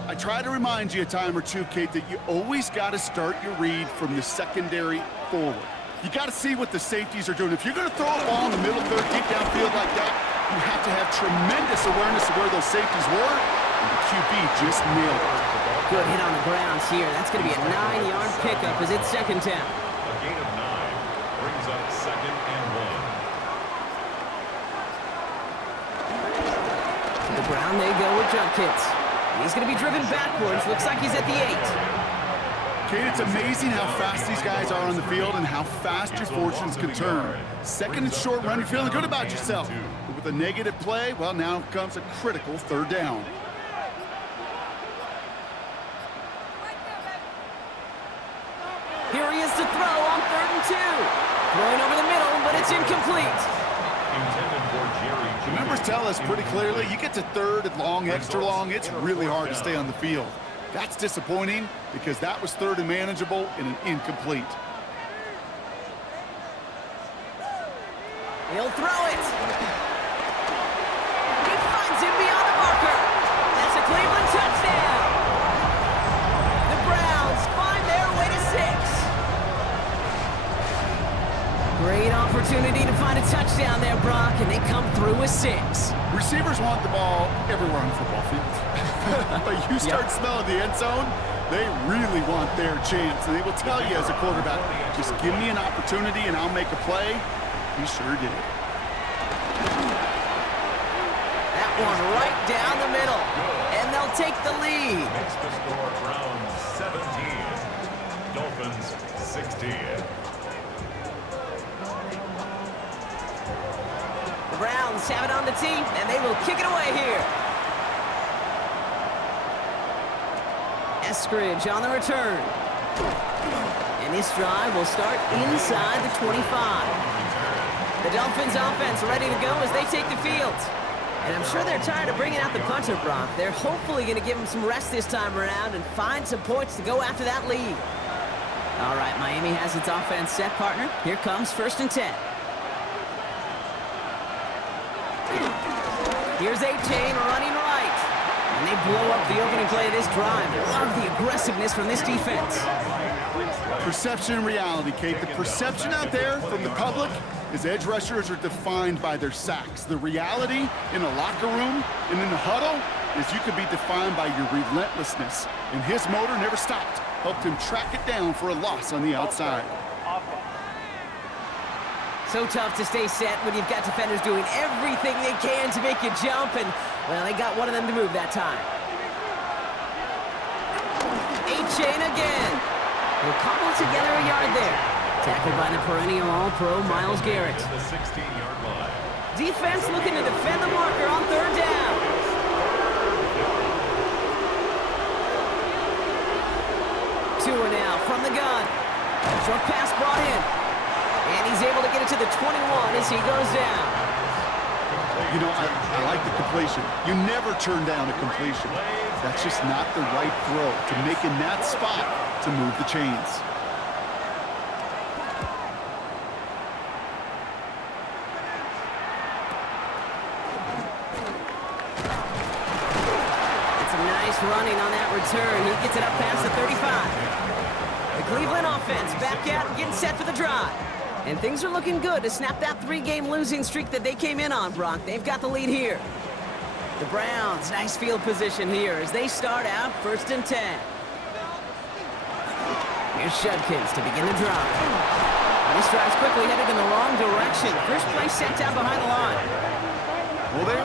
I try to remind you a time or two, Kate, that you always got to start your read from the secondary forward. You got to see what the safeties are doing. If you're going to throw a ball in the middle third, deep downfield like that, you have to have tremendous awareness of where those safeties were, and the QB just nailed it. Good hit on the grounds here. That's going to be a 9-yard pickup as it's second down. A gain of 9 brings up second and 1. To the ground they go with jump kits. He's going to be driven backwards. Looks like he's at the 8. Kate, it's amazing how fast these guys are on the field and how fast your fortunes can turn. Second and short run, you're feeling good about yourself. But with a negative play, well, now comes a critical third down. Here he is to throw on 3rd and 2. Throwing over the middle, but it's incomplete. Intended for Jerry Jr. The numbers tell us pretty clearly, you get to third and long, extra long, it's really hard to stay on the field. That's disappointing because that was third and manageable and an incomplete. He'll throw it. He finds him beyond the marker. That's a Cleveland touchdown. The Browns find their way to 6. Great opportunity to find a touchdown there, Brock, and they come through with 6. Receivers want the ball everywhere on the football field. But you start smelling the end zone, they really want their chance. And they will tell you as a quarterback, just give me an opportunity and I'll make a play. He sure did. That one right down the middle. And they'll take the lead. Makes the score Browns 17. Dolphins 16. The Browns have it on the tee, and they will kick it away here. Eskridge on the return. And this drive will start inside the 25. The Dolphins offense ready to go as they take the field. And I'm sure they're tired of bringing out the punter, Brock. They're hopefully going to give them some rest this time around and find some points to go after that lead. All right, Miami has its offense set, partner. Here comes 1st and 10. Here's A-Chain running right. And they blow up the opening play of this drive. Love the aggressiveness from this defense. Perception and reality, Kate. The perception out there from the public is edge rushers are defined by their sacks. The reality in a locker room and in the huddle is you could be defined by your relentlessness. And his motor never stopped. Helped him track it down for a loss on the outside. So tough to stay set when you've got defenders doing everything they can to make you jump, and, well, they got one of them to move that time. A-Chain again. They'll cobble together a yard there. Tackled by the perennial All-Pro Myles Garrett. The 16-yard line. Defense looking to defend the marker on 3rd down. Tua now from the gun. Short pass brought in. And he's able to get it to the 21 as he goes down. You know, I like the completion. You never turn down a completion. That's just not the right throw to make in that spot to move the chains. It's a nice running on that return. He gets it up past the 35. The Cleveland offense back out and getting set for the drive. And things are looking good to snap that 3-game losing streak that they came in on, Brock. They've got the lead here. The Browns, nice field position here as they start out 1st and 10. Here's Shudkins to begin the drive. And this drive's quickly headed in the wrong direction. First play set down behind the line. Well, they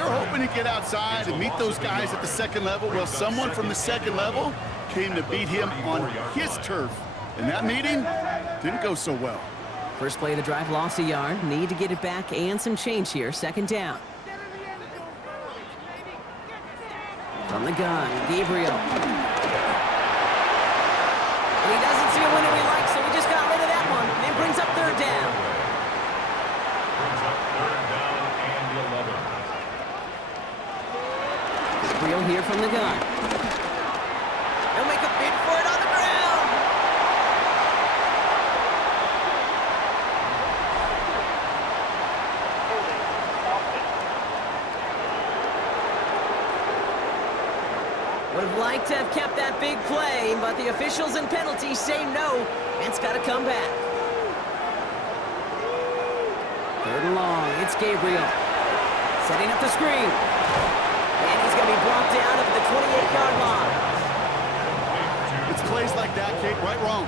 were hoping to get outside and meet those guys at the second level. Well, someone from the second level came to beat him on his turf. And that meeting didn't go so well. First play of the drive, lost a yard. Need to get it back and some change here. 2nd down. From the gun, Gabriel. And he doesn't see a window he likes, so he just got rid of Gabriel here from the gun. He'll make a bid for it on the ground. Holding. Offense. Would have liked to have kept that big play, but the officials and penalties say no, and it's got to come back. 3rd and long, it's Gabriel. Setting up the screen. And he's going to be brought down at the 28-yard line. It's plays like that, Kate, right, wrong.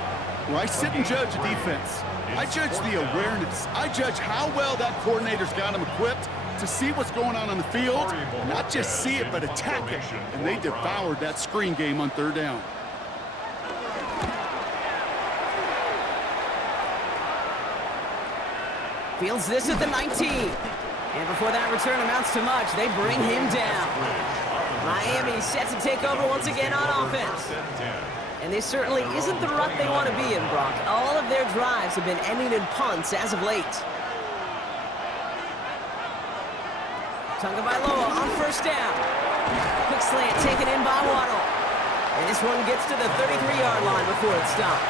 Where I sit and judge a defense. I judge the awareness. I judge how well that coordinator's got him equipped to see what's going on the field. Not just see it, but attack it. And they devoured that screen game on 3rd down. Fields this at the 19. And before that return amounts to much, they bring him down. Miami set to take over once again on offense. And this certainly isn't the rut they want to be in, Brock. All of their drives have been ending in punts as of late. Tagovailoa on 1st down. Quick slant taken in by Waddle. And this one gets to the 33-yard line before it's stopped.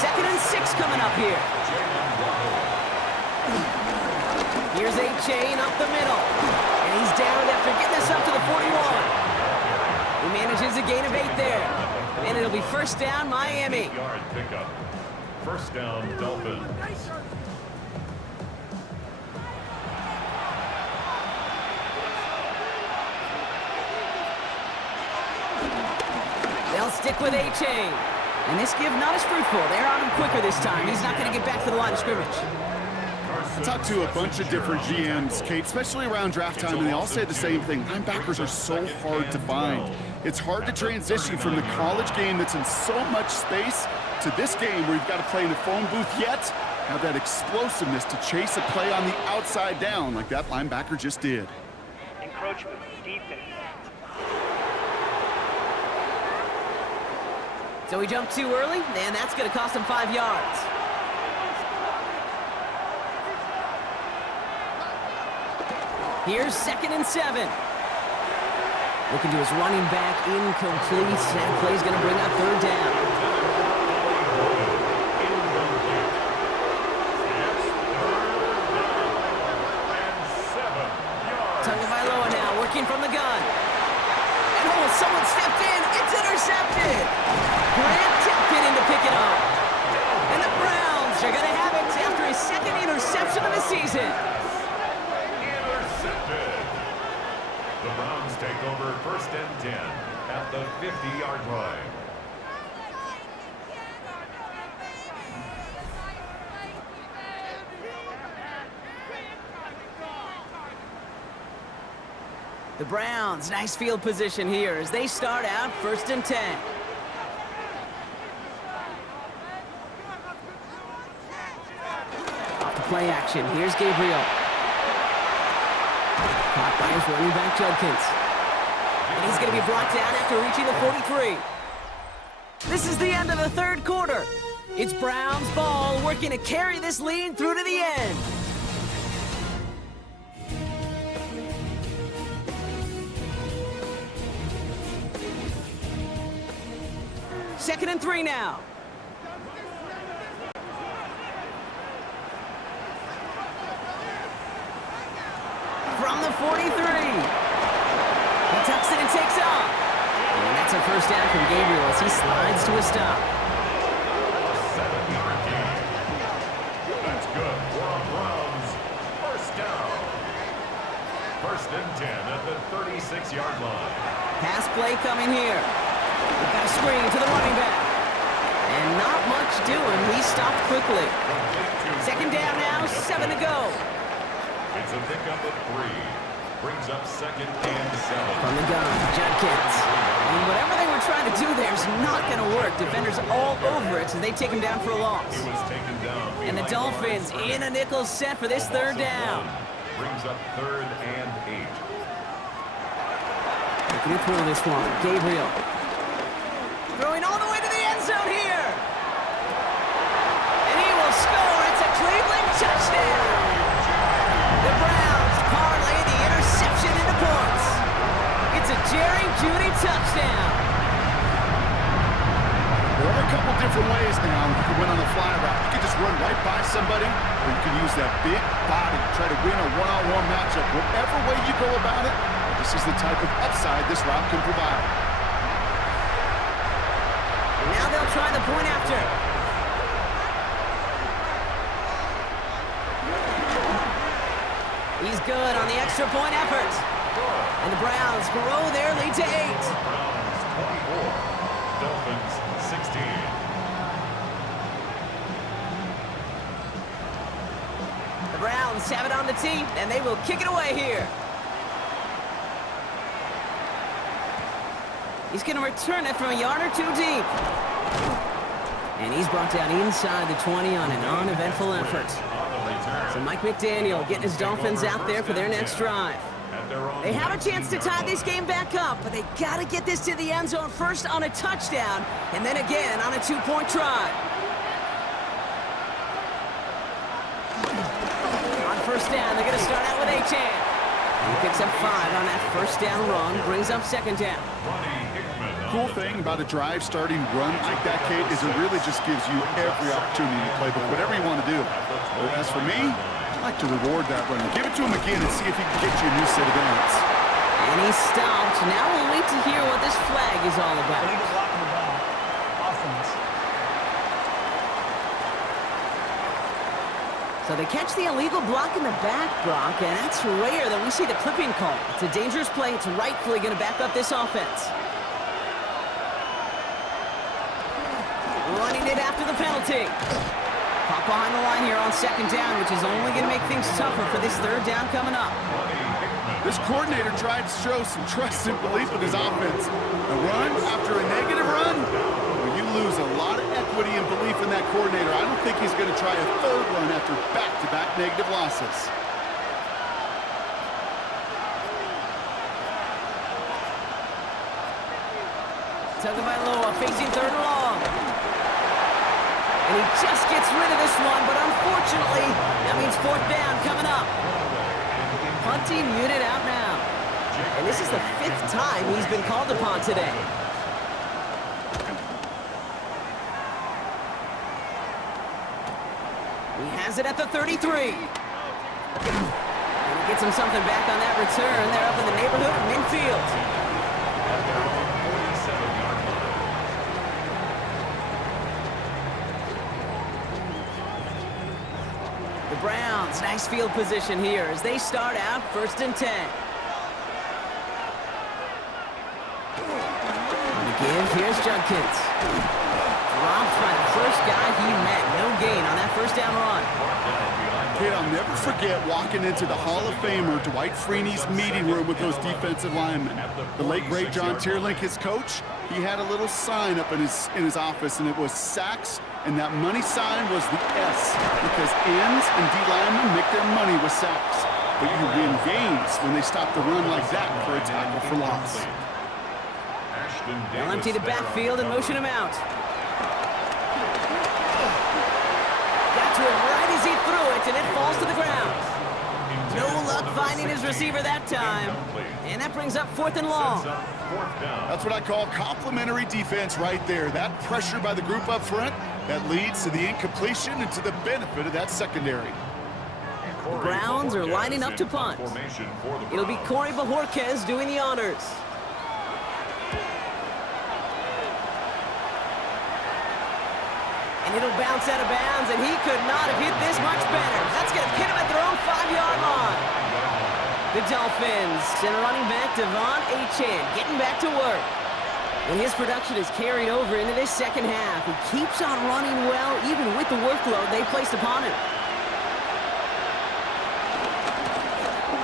2nd and 6 coming up here. Here's a chain up the middle. And he's down after getting this up to the 41. He manages a gain of 8 there. And it'll be 1st down, Miami. Yard pickup. 1st down, Dolphins. They'll stick with A-Chain. And this give not as fruitful. They're on him quicker this time. He's not going to get back to the line of scrimmage. I talked to a bunch of different GMs, Kate, especially around draft time, and they all say the same thing. Linebackers are so hard to find. It's hard to transition from the college game that's in so much space to this game where you've got to play in a phone booth, yet have that explosiveness to chase a play on the outside down like that linebacker just did. Encroachment. Defense. So he jumped too early, and that's going to cost him 5 yards. Here's 2nd and 7. Looking to his running back, incomplete. That play's going to bring up 3rd down. Tagovailoa now working from the gun. And oh, someone stepped in. It's intercepted. Grant tapped it in to pick it up. And the Browns are going to have it after his 2nd interception of the season. The Browns take over 1st and 10 at the 50-yard line. The Browns, nice field position here as they start out 1st and 10. Off the play action, here's Gabriel. Caught by his running back, Judkins. And he's going to be brought down after reaching the 43. This is the end of the 3rd quarter. It's Browns ball working to carry this lead through to the end. Second and 3 now. From the 43. He tucks it and takes off. And that's a 1st down from Gabriel as he slides to a stop. 7-yard gain. That's good for a Browns 1st down. 1st and 10 at the 36-yard line. Pass play coming here. We've got a screen to the running back. And not much doing. He stopped quickly. 2nd down now, 7 to go. It's a pickup of 3. Brings up 2nd and 7. From the gun, Judkins. And whatever they were trying to do there is not going to work. Defenders all over it, so they take him down for a loss. He was taken down. And the Dolphins in a nickel set for this 3rd down. Brings up 3rd and 8. Looking to throw this one. Gabriel. Throwing all the way to the end zone here. And he will score. It's a Cleveland touchdown. The Browns parlay the interception into points. It's a shooting touchdown. There are a couple different ways now you can win on a fly route. You can just run right by somebody, or you can use that big body to try to win a one-on-one matchup. Whatever way you go about it, this is the type of upside this route can provide. Now they'll try the point after. He's good on the extra point effort. And the Browns grow their lead to 8. Browns 24, Dolphins 16. The Browns have it on the tee, and they will kick it away here. He's going to return it from a yard or two deep. And he's brought down inside the 20 on an uneventful effort. So Mike McDaniel getting his Dolphins out there for their next drive. They have a chance to tie this game back up, but they got to get this to the end zone first on a touchdown, and then again on a 2-point try. On first down, they're going to start out with Achane. He picks up 5 on that first down run, brings up second down. Cool thing about a drive starting run like that, Kate, is it really just gives you every opportunity to play whatever you want to do. But as for me, I like to reward that runner. Give it to him again and see if he can get you a new set of downs. And he stopped. Now we'll wait to hear what this flag is all about. Illegal blocking the ball. Offense. So they catch the illegal block in the back, Brock, and that's rare that we see the clipping call. It's a dangerous play. It's rightfully going to back up this offense. Running it after the penalty. Pop behind the line here on second down, which is only going to make things tougher for this third down coming up. This coordinator tried to show some trust and belief in his offense. A run after a negative run, well, you lose a lot of equity and belief in that coordinator. I don't think he's going to try a third run after back-to-back negative losses. Tagovailoa facing third and long. And he just gets rid of this one, but unfortunately, that means fourth down coming up. Punting unit out now. And this is the 5th time he's been called upon today. He has it at the 33. And he gets him something back on that return. They're up in the neighborhood of midfield. The Browns, nice field position here as they start out 1st and 10. On the give, here's Judkins. Dropped by the first guy he met. No gain on that first down run. Kate, I'll never forget walking into the Hall of Famer Dwight Freeney's meeting room with those defensive linemen. The late, great John Tierlink, his coach, he had a little sign up in his office, and it was sacks, and that money sign was the S, because ends and D linemen make their money with sacks. But you win games when they stop the run like that for a tackle for loss. They'll empty the backfield and motion him out. Got to him right as he threw it, and it falls to the ground. No luck finding his receiver that time. And that brings up 4th and long. That's what I call complimentary defense right there. That pressure by the group up front, that leads to the incompletion and to the benefit of that secondary. The Browns are lining up to punt. It'll be Corey Bajorquez doing the honors. And it'll bounce out of bounds, and he could not have hit this much better. That's going to hit him at their own 5-yard line. The Dolphins and running back Devon Achane getting back to work. And his production is carried over into this second half. He keeps on running well, even with the workload they placed upon him.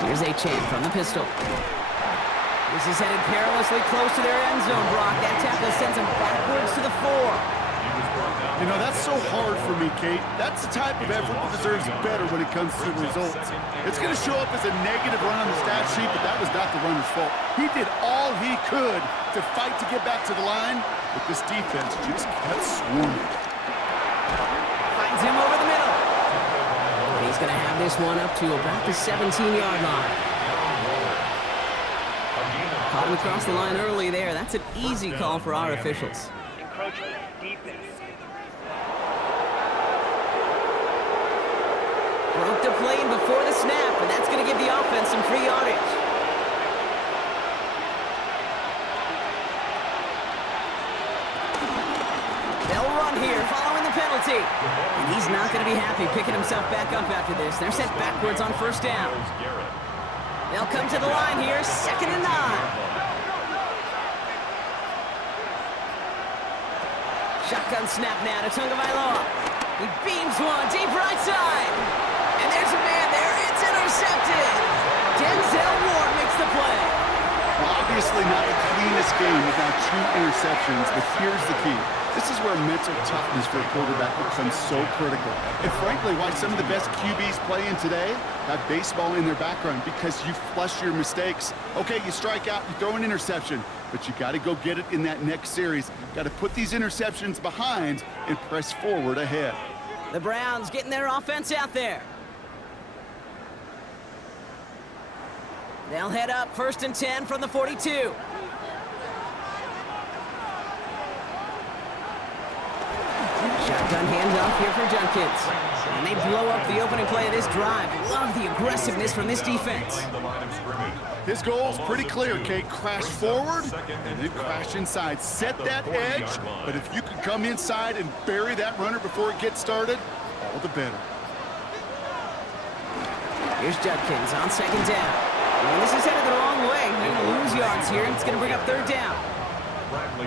Here's Achane from the pistol. This is headed perilously close to their end zone, Brock. That tackle sends him backwards to the 4. You know, that's so hard for me, Kate. That's the type of effort that deserves better when it comes to results. It's going to show up as a negative run on the stat sheet, but that was not the runner's fault. He did all he could to fight to get back to the line, but this defense just kept swarming. Finds him over the middle. And he's going to have this one up to about the 17-yard line. Caught Come across the line early there. That's an easy call for our officials. Encroachment, defense. Broke the plane before the snap, and that's going to give the offense some free yardage. They'll run here following the penalty. And he's not going to be happy picking himself back up after this. They're sent backwards on first down. They'll come to the line here, 2nd and 9. Shotgun snap now to Tagovailoa. He beams one deep right side. And there's a man there. It's intercepted. Denzel Ward makes the play. Well, obviously not the cleanest game without 2 interceptions, but here's the key. This is where mental toughness for a quarterback becomes so critical. And frankly, why some of the best QBs playing today have baseball in their background, because you flush your mistakes. Okay, you strike out, you throw an interception, but you got to go get it in that next series. Got to put these interceptions behind and press forward ahead. The Browns getting their offense out there. They'll head up 1st and 10 from the 42. Shotgun handoff here for Junkins. And they blow up the opening play of this drive. Love the aggressiveness from this defense. His goal's pretty clear, Kate. Crash forward and then crash inside. Set that edge, but if you can come inside and bury that runner before it gets started, all the better. Here's Junkins on 2nd down. And this is headed the wrong way. They're going to lose yards here, and it's going to bring up 3rd down.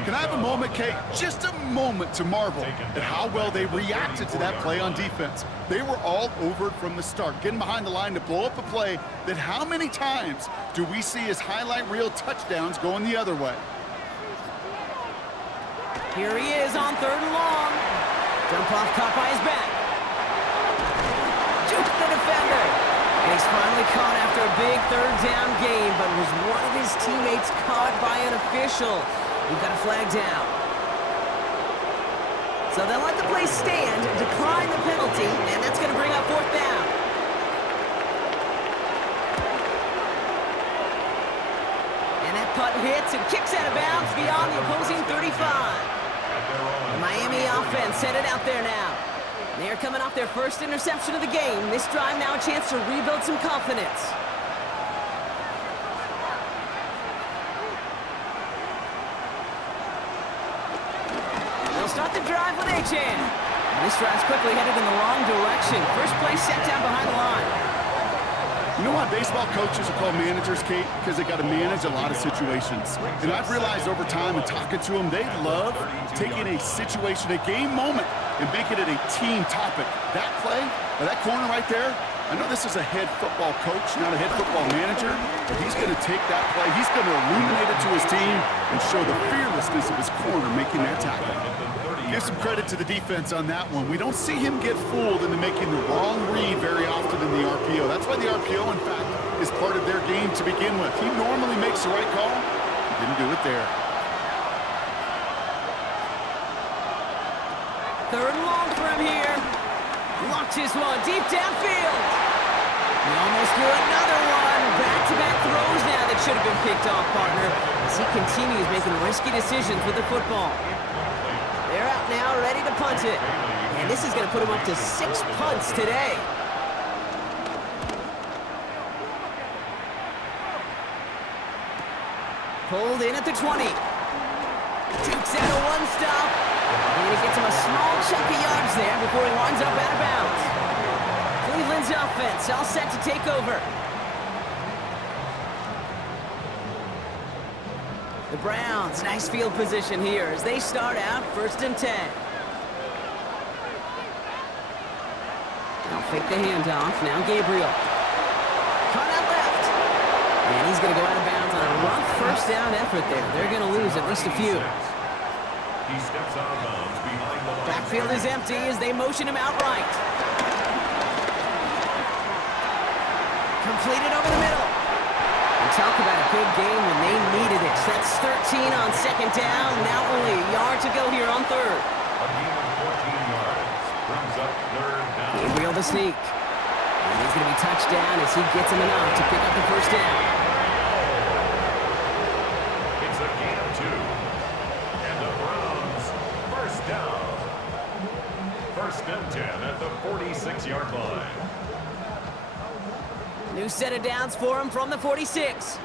Can I have a moment, Kate? Just a moment to marvel at how well they reacted to that play on defense. They were all over it from the start, getting behind the line to blow up a play that how many times do we see as highlight reel touchdowns going the other way? Here he is on 3rd and long. Dump off caught by his back. Juke the defender. And he's finally caught after a big 3rd down game, but was one of his teammates caught by an official. We've got a flag down. So they'll let the play stand, decline the penalty, and that's going to bring up 4th down. And that putt hits and kicks out of bounds beyond the opposing 35. The Miami offense headed out there now. They're coming off their first interception of the game. This drive now a chance to rebuild some confidence. They'll start the drive with H.N. And this drive's quickly headed in the wrong direction. First play set down behind the line. You know why baseball coaches are called managers, Kate? Because they got to manage a lot of situations. And I've realized over time and talking to them, they love taking a situation, a game moment, and making it a team topic. That play, or that corner right there, I know this is a head football coach, not a head football manager, but he's going to take that play, he's going to illuminate it to his team and show the fearlessness of his corner making that tackle. Give some credit to the defense on that one. We don't see him get fooled into making the wrong read very often in the RPO. That's why the RPO, in fact, is part of their game to begin with. He normally makes the right call. He didn't do it there. 3rd and long for him here. Locks his one deep downfield. He almost threw another one. Back-to-back throws now that should have been picked off, partner, as he continues making risky decisions with the football. They're out now, ready to punt it. And this is going to put him up to 6 punts today. Pulled in at the 20. Dukes out a one-stop. And he gets him a small chunk of yards there before he winds up out of bounds. Cleveland's offense all set to take over. The Browns, nice field position here as they start out 1st and 10. Now fake the handoff. Now Gabriel. Cut out left. And he's going to go out of bounds on a rough 1st down effort there. They're going to lose at least a few. He steps out of bounds behind the line. Backfield is empty as they motion him outright. Completed over the middle. And talk about a good game when they needed it. That's 13 on 2nd down. Now only a yard to go here on 3rd. A gain of 14 yards brings up 3rd down. Gabriel the sneak. And he's going to be touched down as he gets him enough to pick up the 1st down. 46-yard line. New set of downs for him from the 46.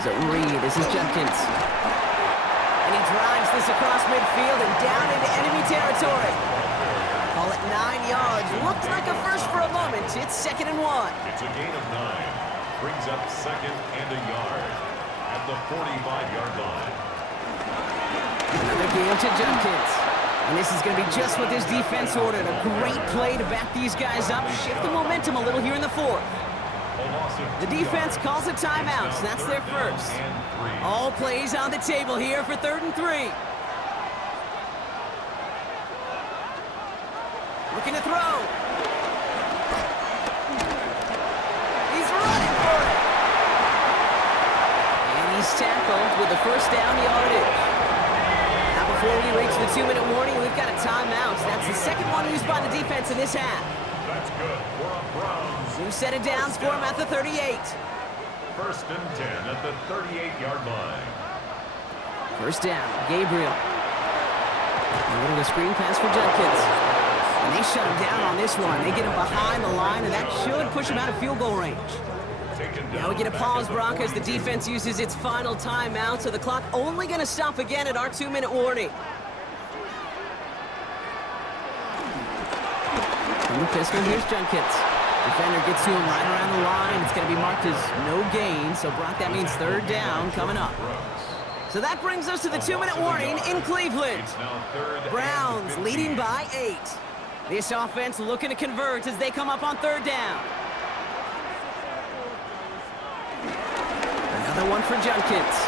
So Reed, this is Judkins. And he drives this across midfield and down into enemy territory. Call it 9 yards. Looked like a first for a moment. It's 2nd and 1. It's a gain of 9. Brings up 2nd and a yard at the 45-yard line. Another game to Judkins. And this is going to be just what this defense ordered. A great play to back these guys up. Shift the momentum a little here in the 4th. The defense calls a timeout, so that's their first. All plays on the table here for 3rd and 3. Looking to throw. He's running for it. And he's tackled with the first down yardage. Now before we reach the 2-minute warning, we've got a timeout. That's the second one used by the defense in this half. That's good. We're up Browns. New set of downs for him at the 38. 1st and 10 at the 38-yard line. First down, Gabriel. A little of a screen pass for Judkins. And they shut him down on this one. They get him behind the line, and that should push him out of field goal range. Now we get a pause, Broncos. The defense uses its final timeout, so the clock only going to stop again at our 2-minute warning. From the pistol, here's Judkins. Defender gets to him right around the line. It's going to be marked as no gain, so Brock, that means 3rd down coming up. So that brings us to the 2-minute warning in Cleveland. Browns leading by 8. This offense looking to convert as they come up on 3rd down. Another one for Judkins.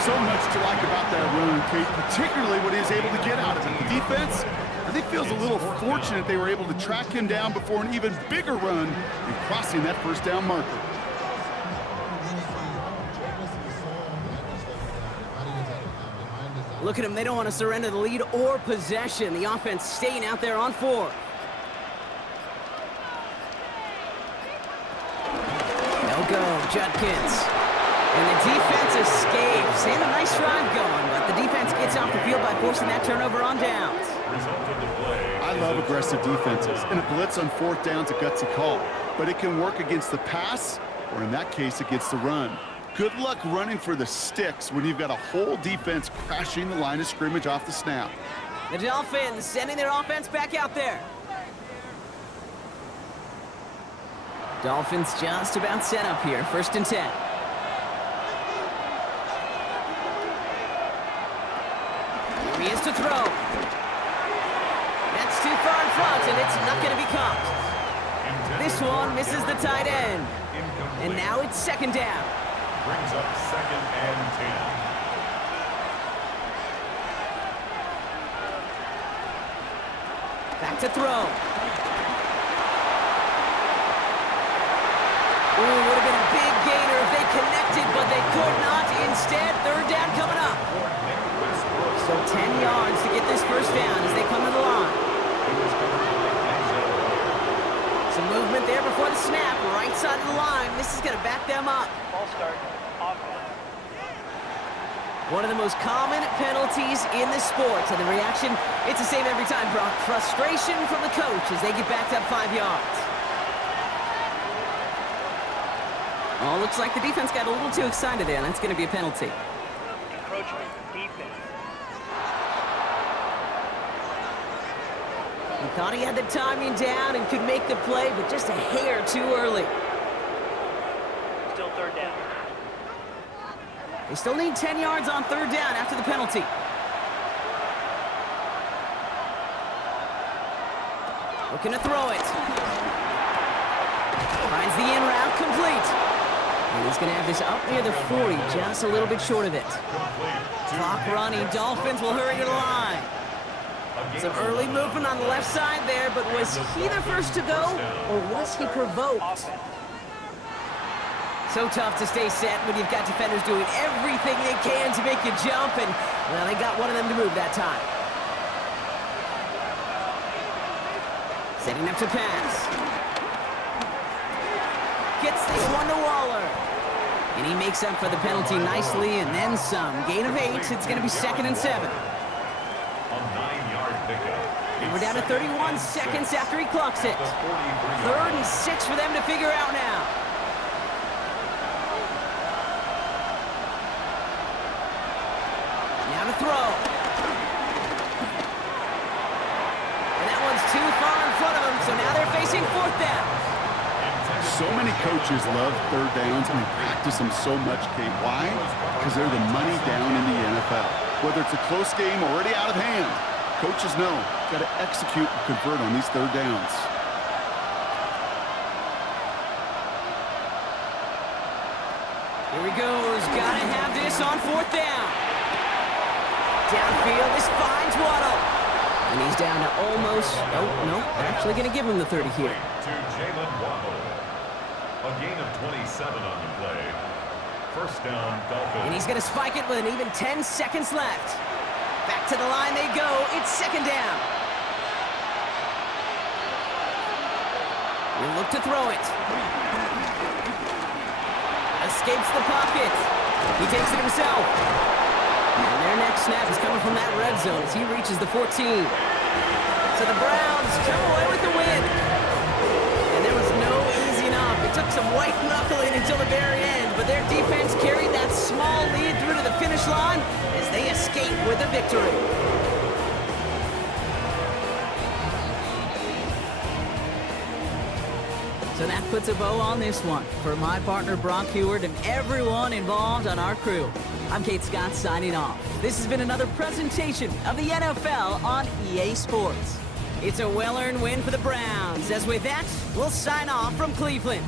So much to like about that run, Kate, particularly what he was able to get out of it. The defense, I think, feels a little fortunate they were able to track him down before an even bigger run and crossing that first down marker. Look at them. They don't want to surrender the lead or possession. The offense staying out there on 4. No go, Judkins. And the defense escapes. They have a nice drive going, but the defense gets off the field by forcing that turnover on downs. I love aggressive defenses, and a blitz on 4th down's a gutsy call, but it can work against the pass, or in that case, against the run. Good luck running for the sticks when you've got a whole defense crashing the line of scrimmage off the snap. The Dolphins sending their offense back out there. Dolphins just about set up here. 1st and 10. He is to throw. That's too far in front, and it's not going to be caught. This one misses the tight end. And now it's 2nd down. Brings up 2nd and 10. Back to throw. Ooh, would have been a big gainer if they connected, but they could not. Instead, 3rd down coming up. So 10 yards to get this first down as they come to the line. Some movement there before the snap, right side of the line. This is going to back them up. Ball start. Offense. One of the most common penalties in the sport, and the reaction, it's the same every time, Brock. Frustration from the coach as they get backed up 5 yards. Oh, looks like the defense got a little too excited there. That's going to be a penalty. Encroachment. Defense. He thought he had the timing down and could make the play, but just a hair too early. Still 3rd down. They still need 10 yards on 3rd down after the penalty. Looking to throw it. Finds the in route complete. And he's going to have this up near the 40, just a little bit short of it. Clock running. Dolphins will hurry to the line. Some early movement on the left side there, but was he the first to go, or was he provoked? So tough to stay set when you've got defenders doing everything they can to make you jump, and, well, they got one of them to move that time. Setting up to pass. Gets this one to Waller. And he makes up for the penalty nicely and then some. Gain of 8. It's going to be 2nd and 7. A 9-yard pickup. And we're down to 31 seconds after he clocks it. 3rd and 6 for them to figure out now. Now to throw. And that one's too far in front of them, so now they're facing 4th down. So many coaches love third downs and they practice them so much, Kate. Why? Because they're the money down in the NFL. Whether it's a close game already out of hand, coaches know got to execute and convert on these third downs. Here he goes. Got to have this on 4th down. Downfield, this finds Waddle. And he's down to almost, oh, no, they're actually going to give him the 30 here. To Jalen Waddle. A gain of 27 on the play. 1st down, Dolphins. And he's going to spike it with an even 10 seconds left. Back to the line they go. It's 2nd down. We'll look to throw it. Escapes the pocket. He takes it himself. And their next snap is coming from that red zone as he reaches the 14. So the Browns come away with the win. And there was no easing up. It took some white knuckling until the very end, but their defense carried that small lead through to the finish line as they escape with a victory. So that puts a bow on this one. For my partner Brock Heward and everyone involved on our crew, I'm Kate Scott signing off. This has been another presentation of the NFL on EA Sports. It's a well-earned win for the Browns, as with that, we'll sign off from Cleveland.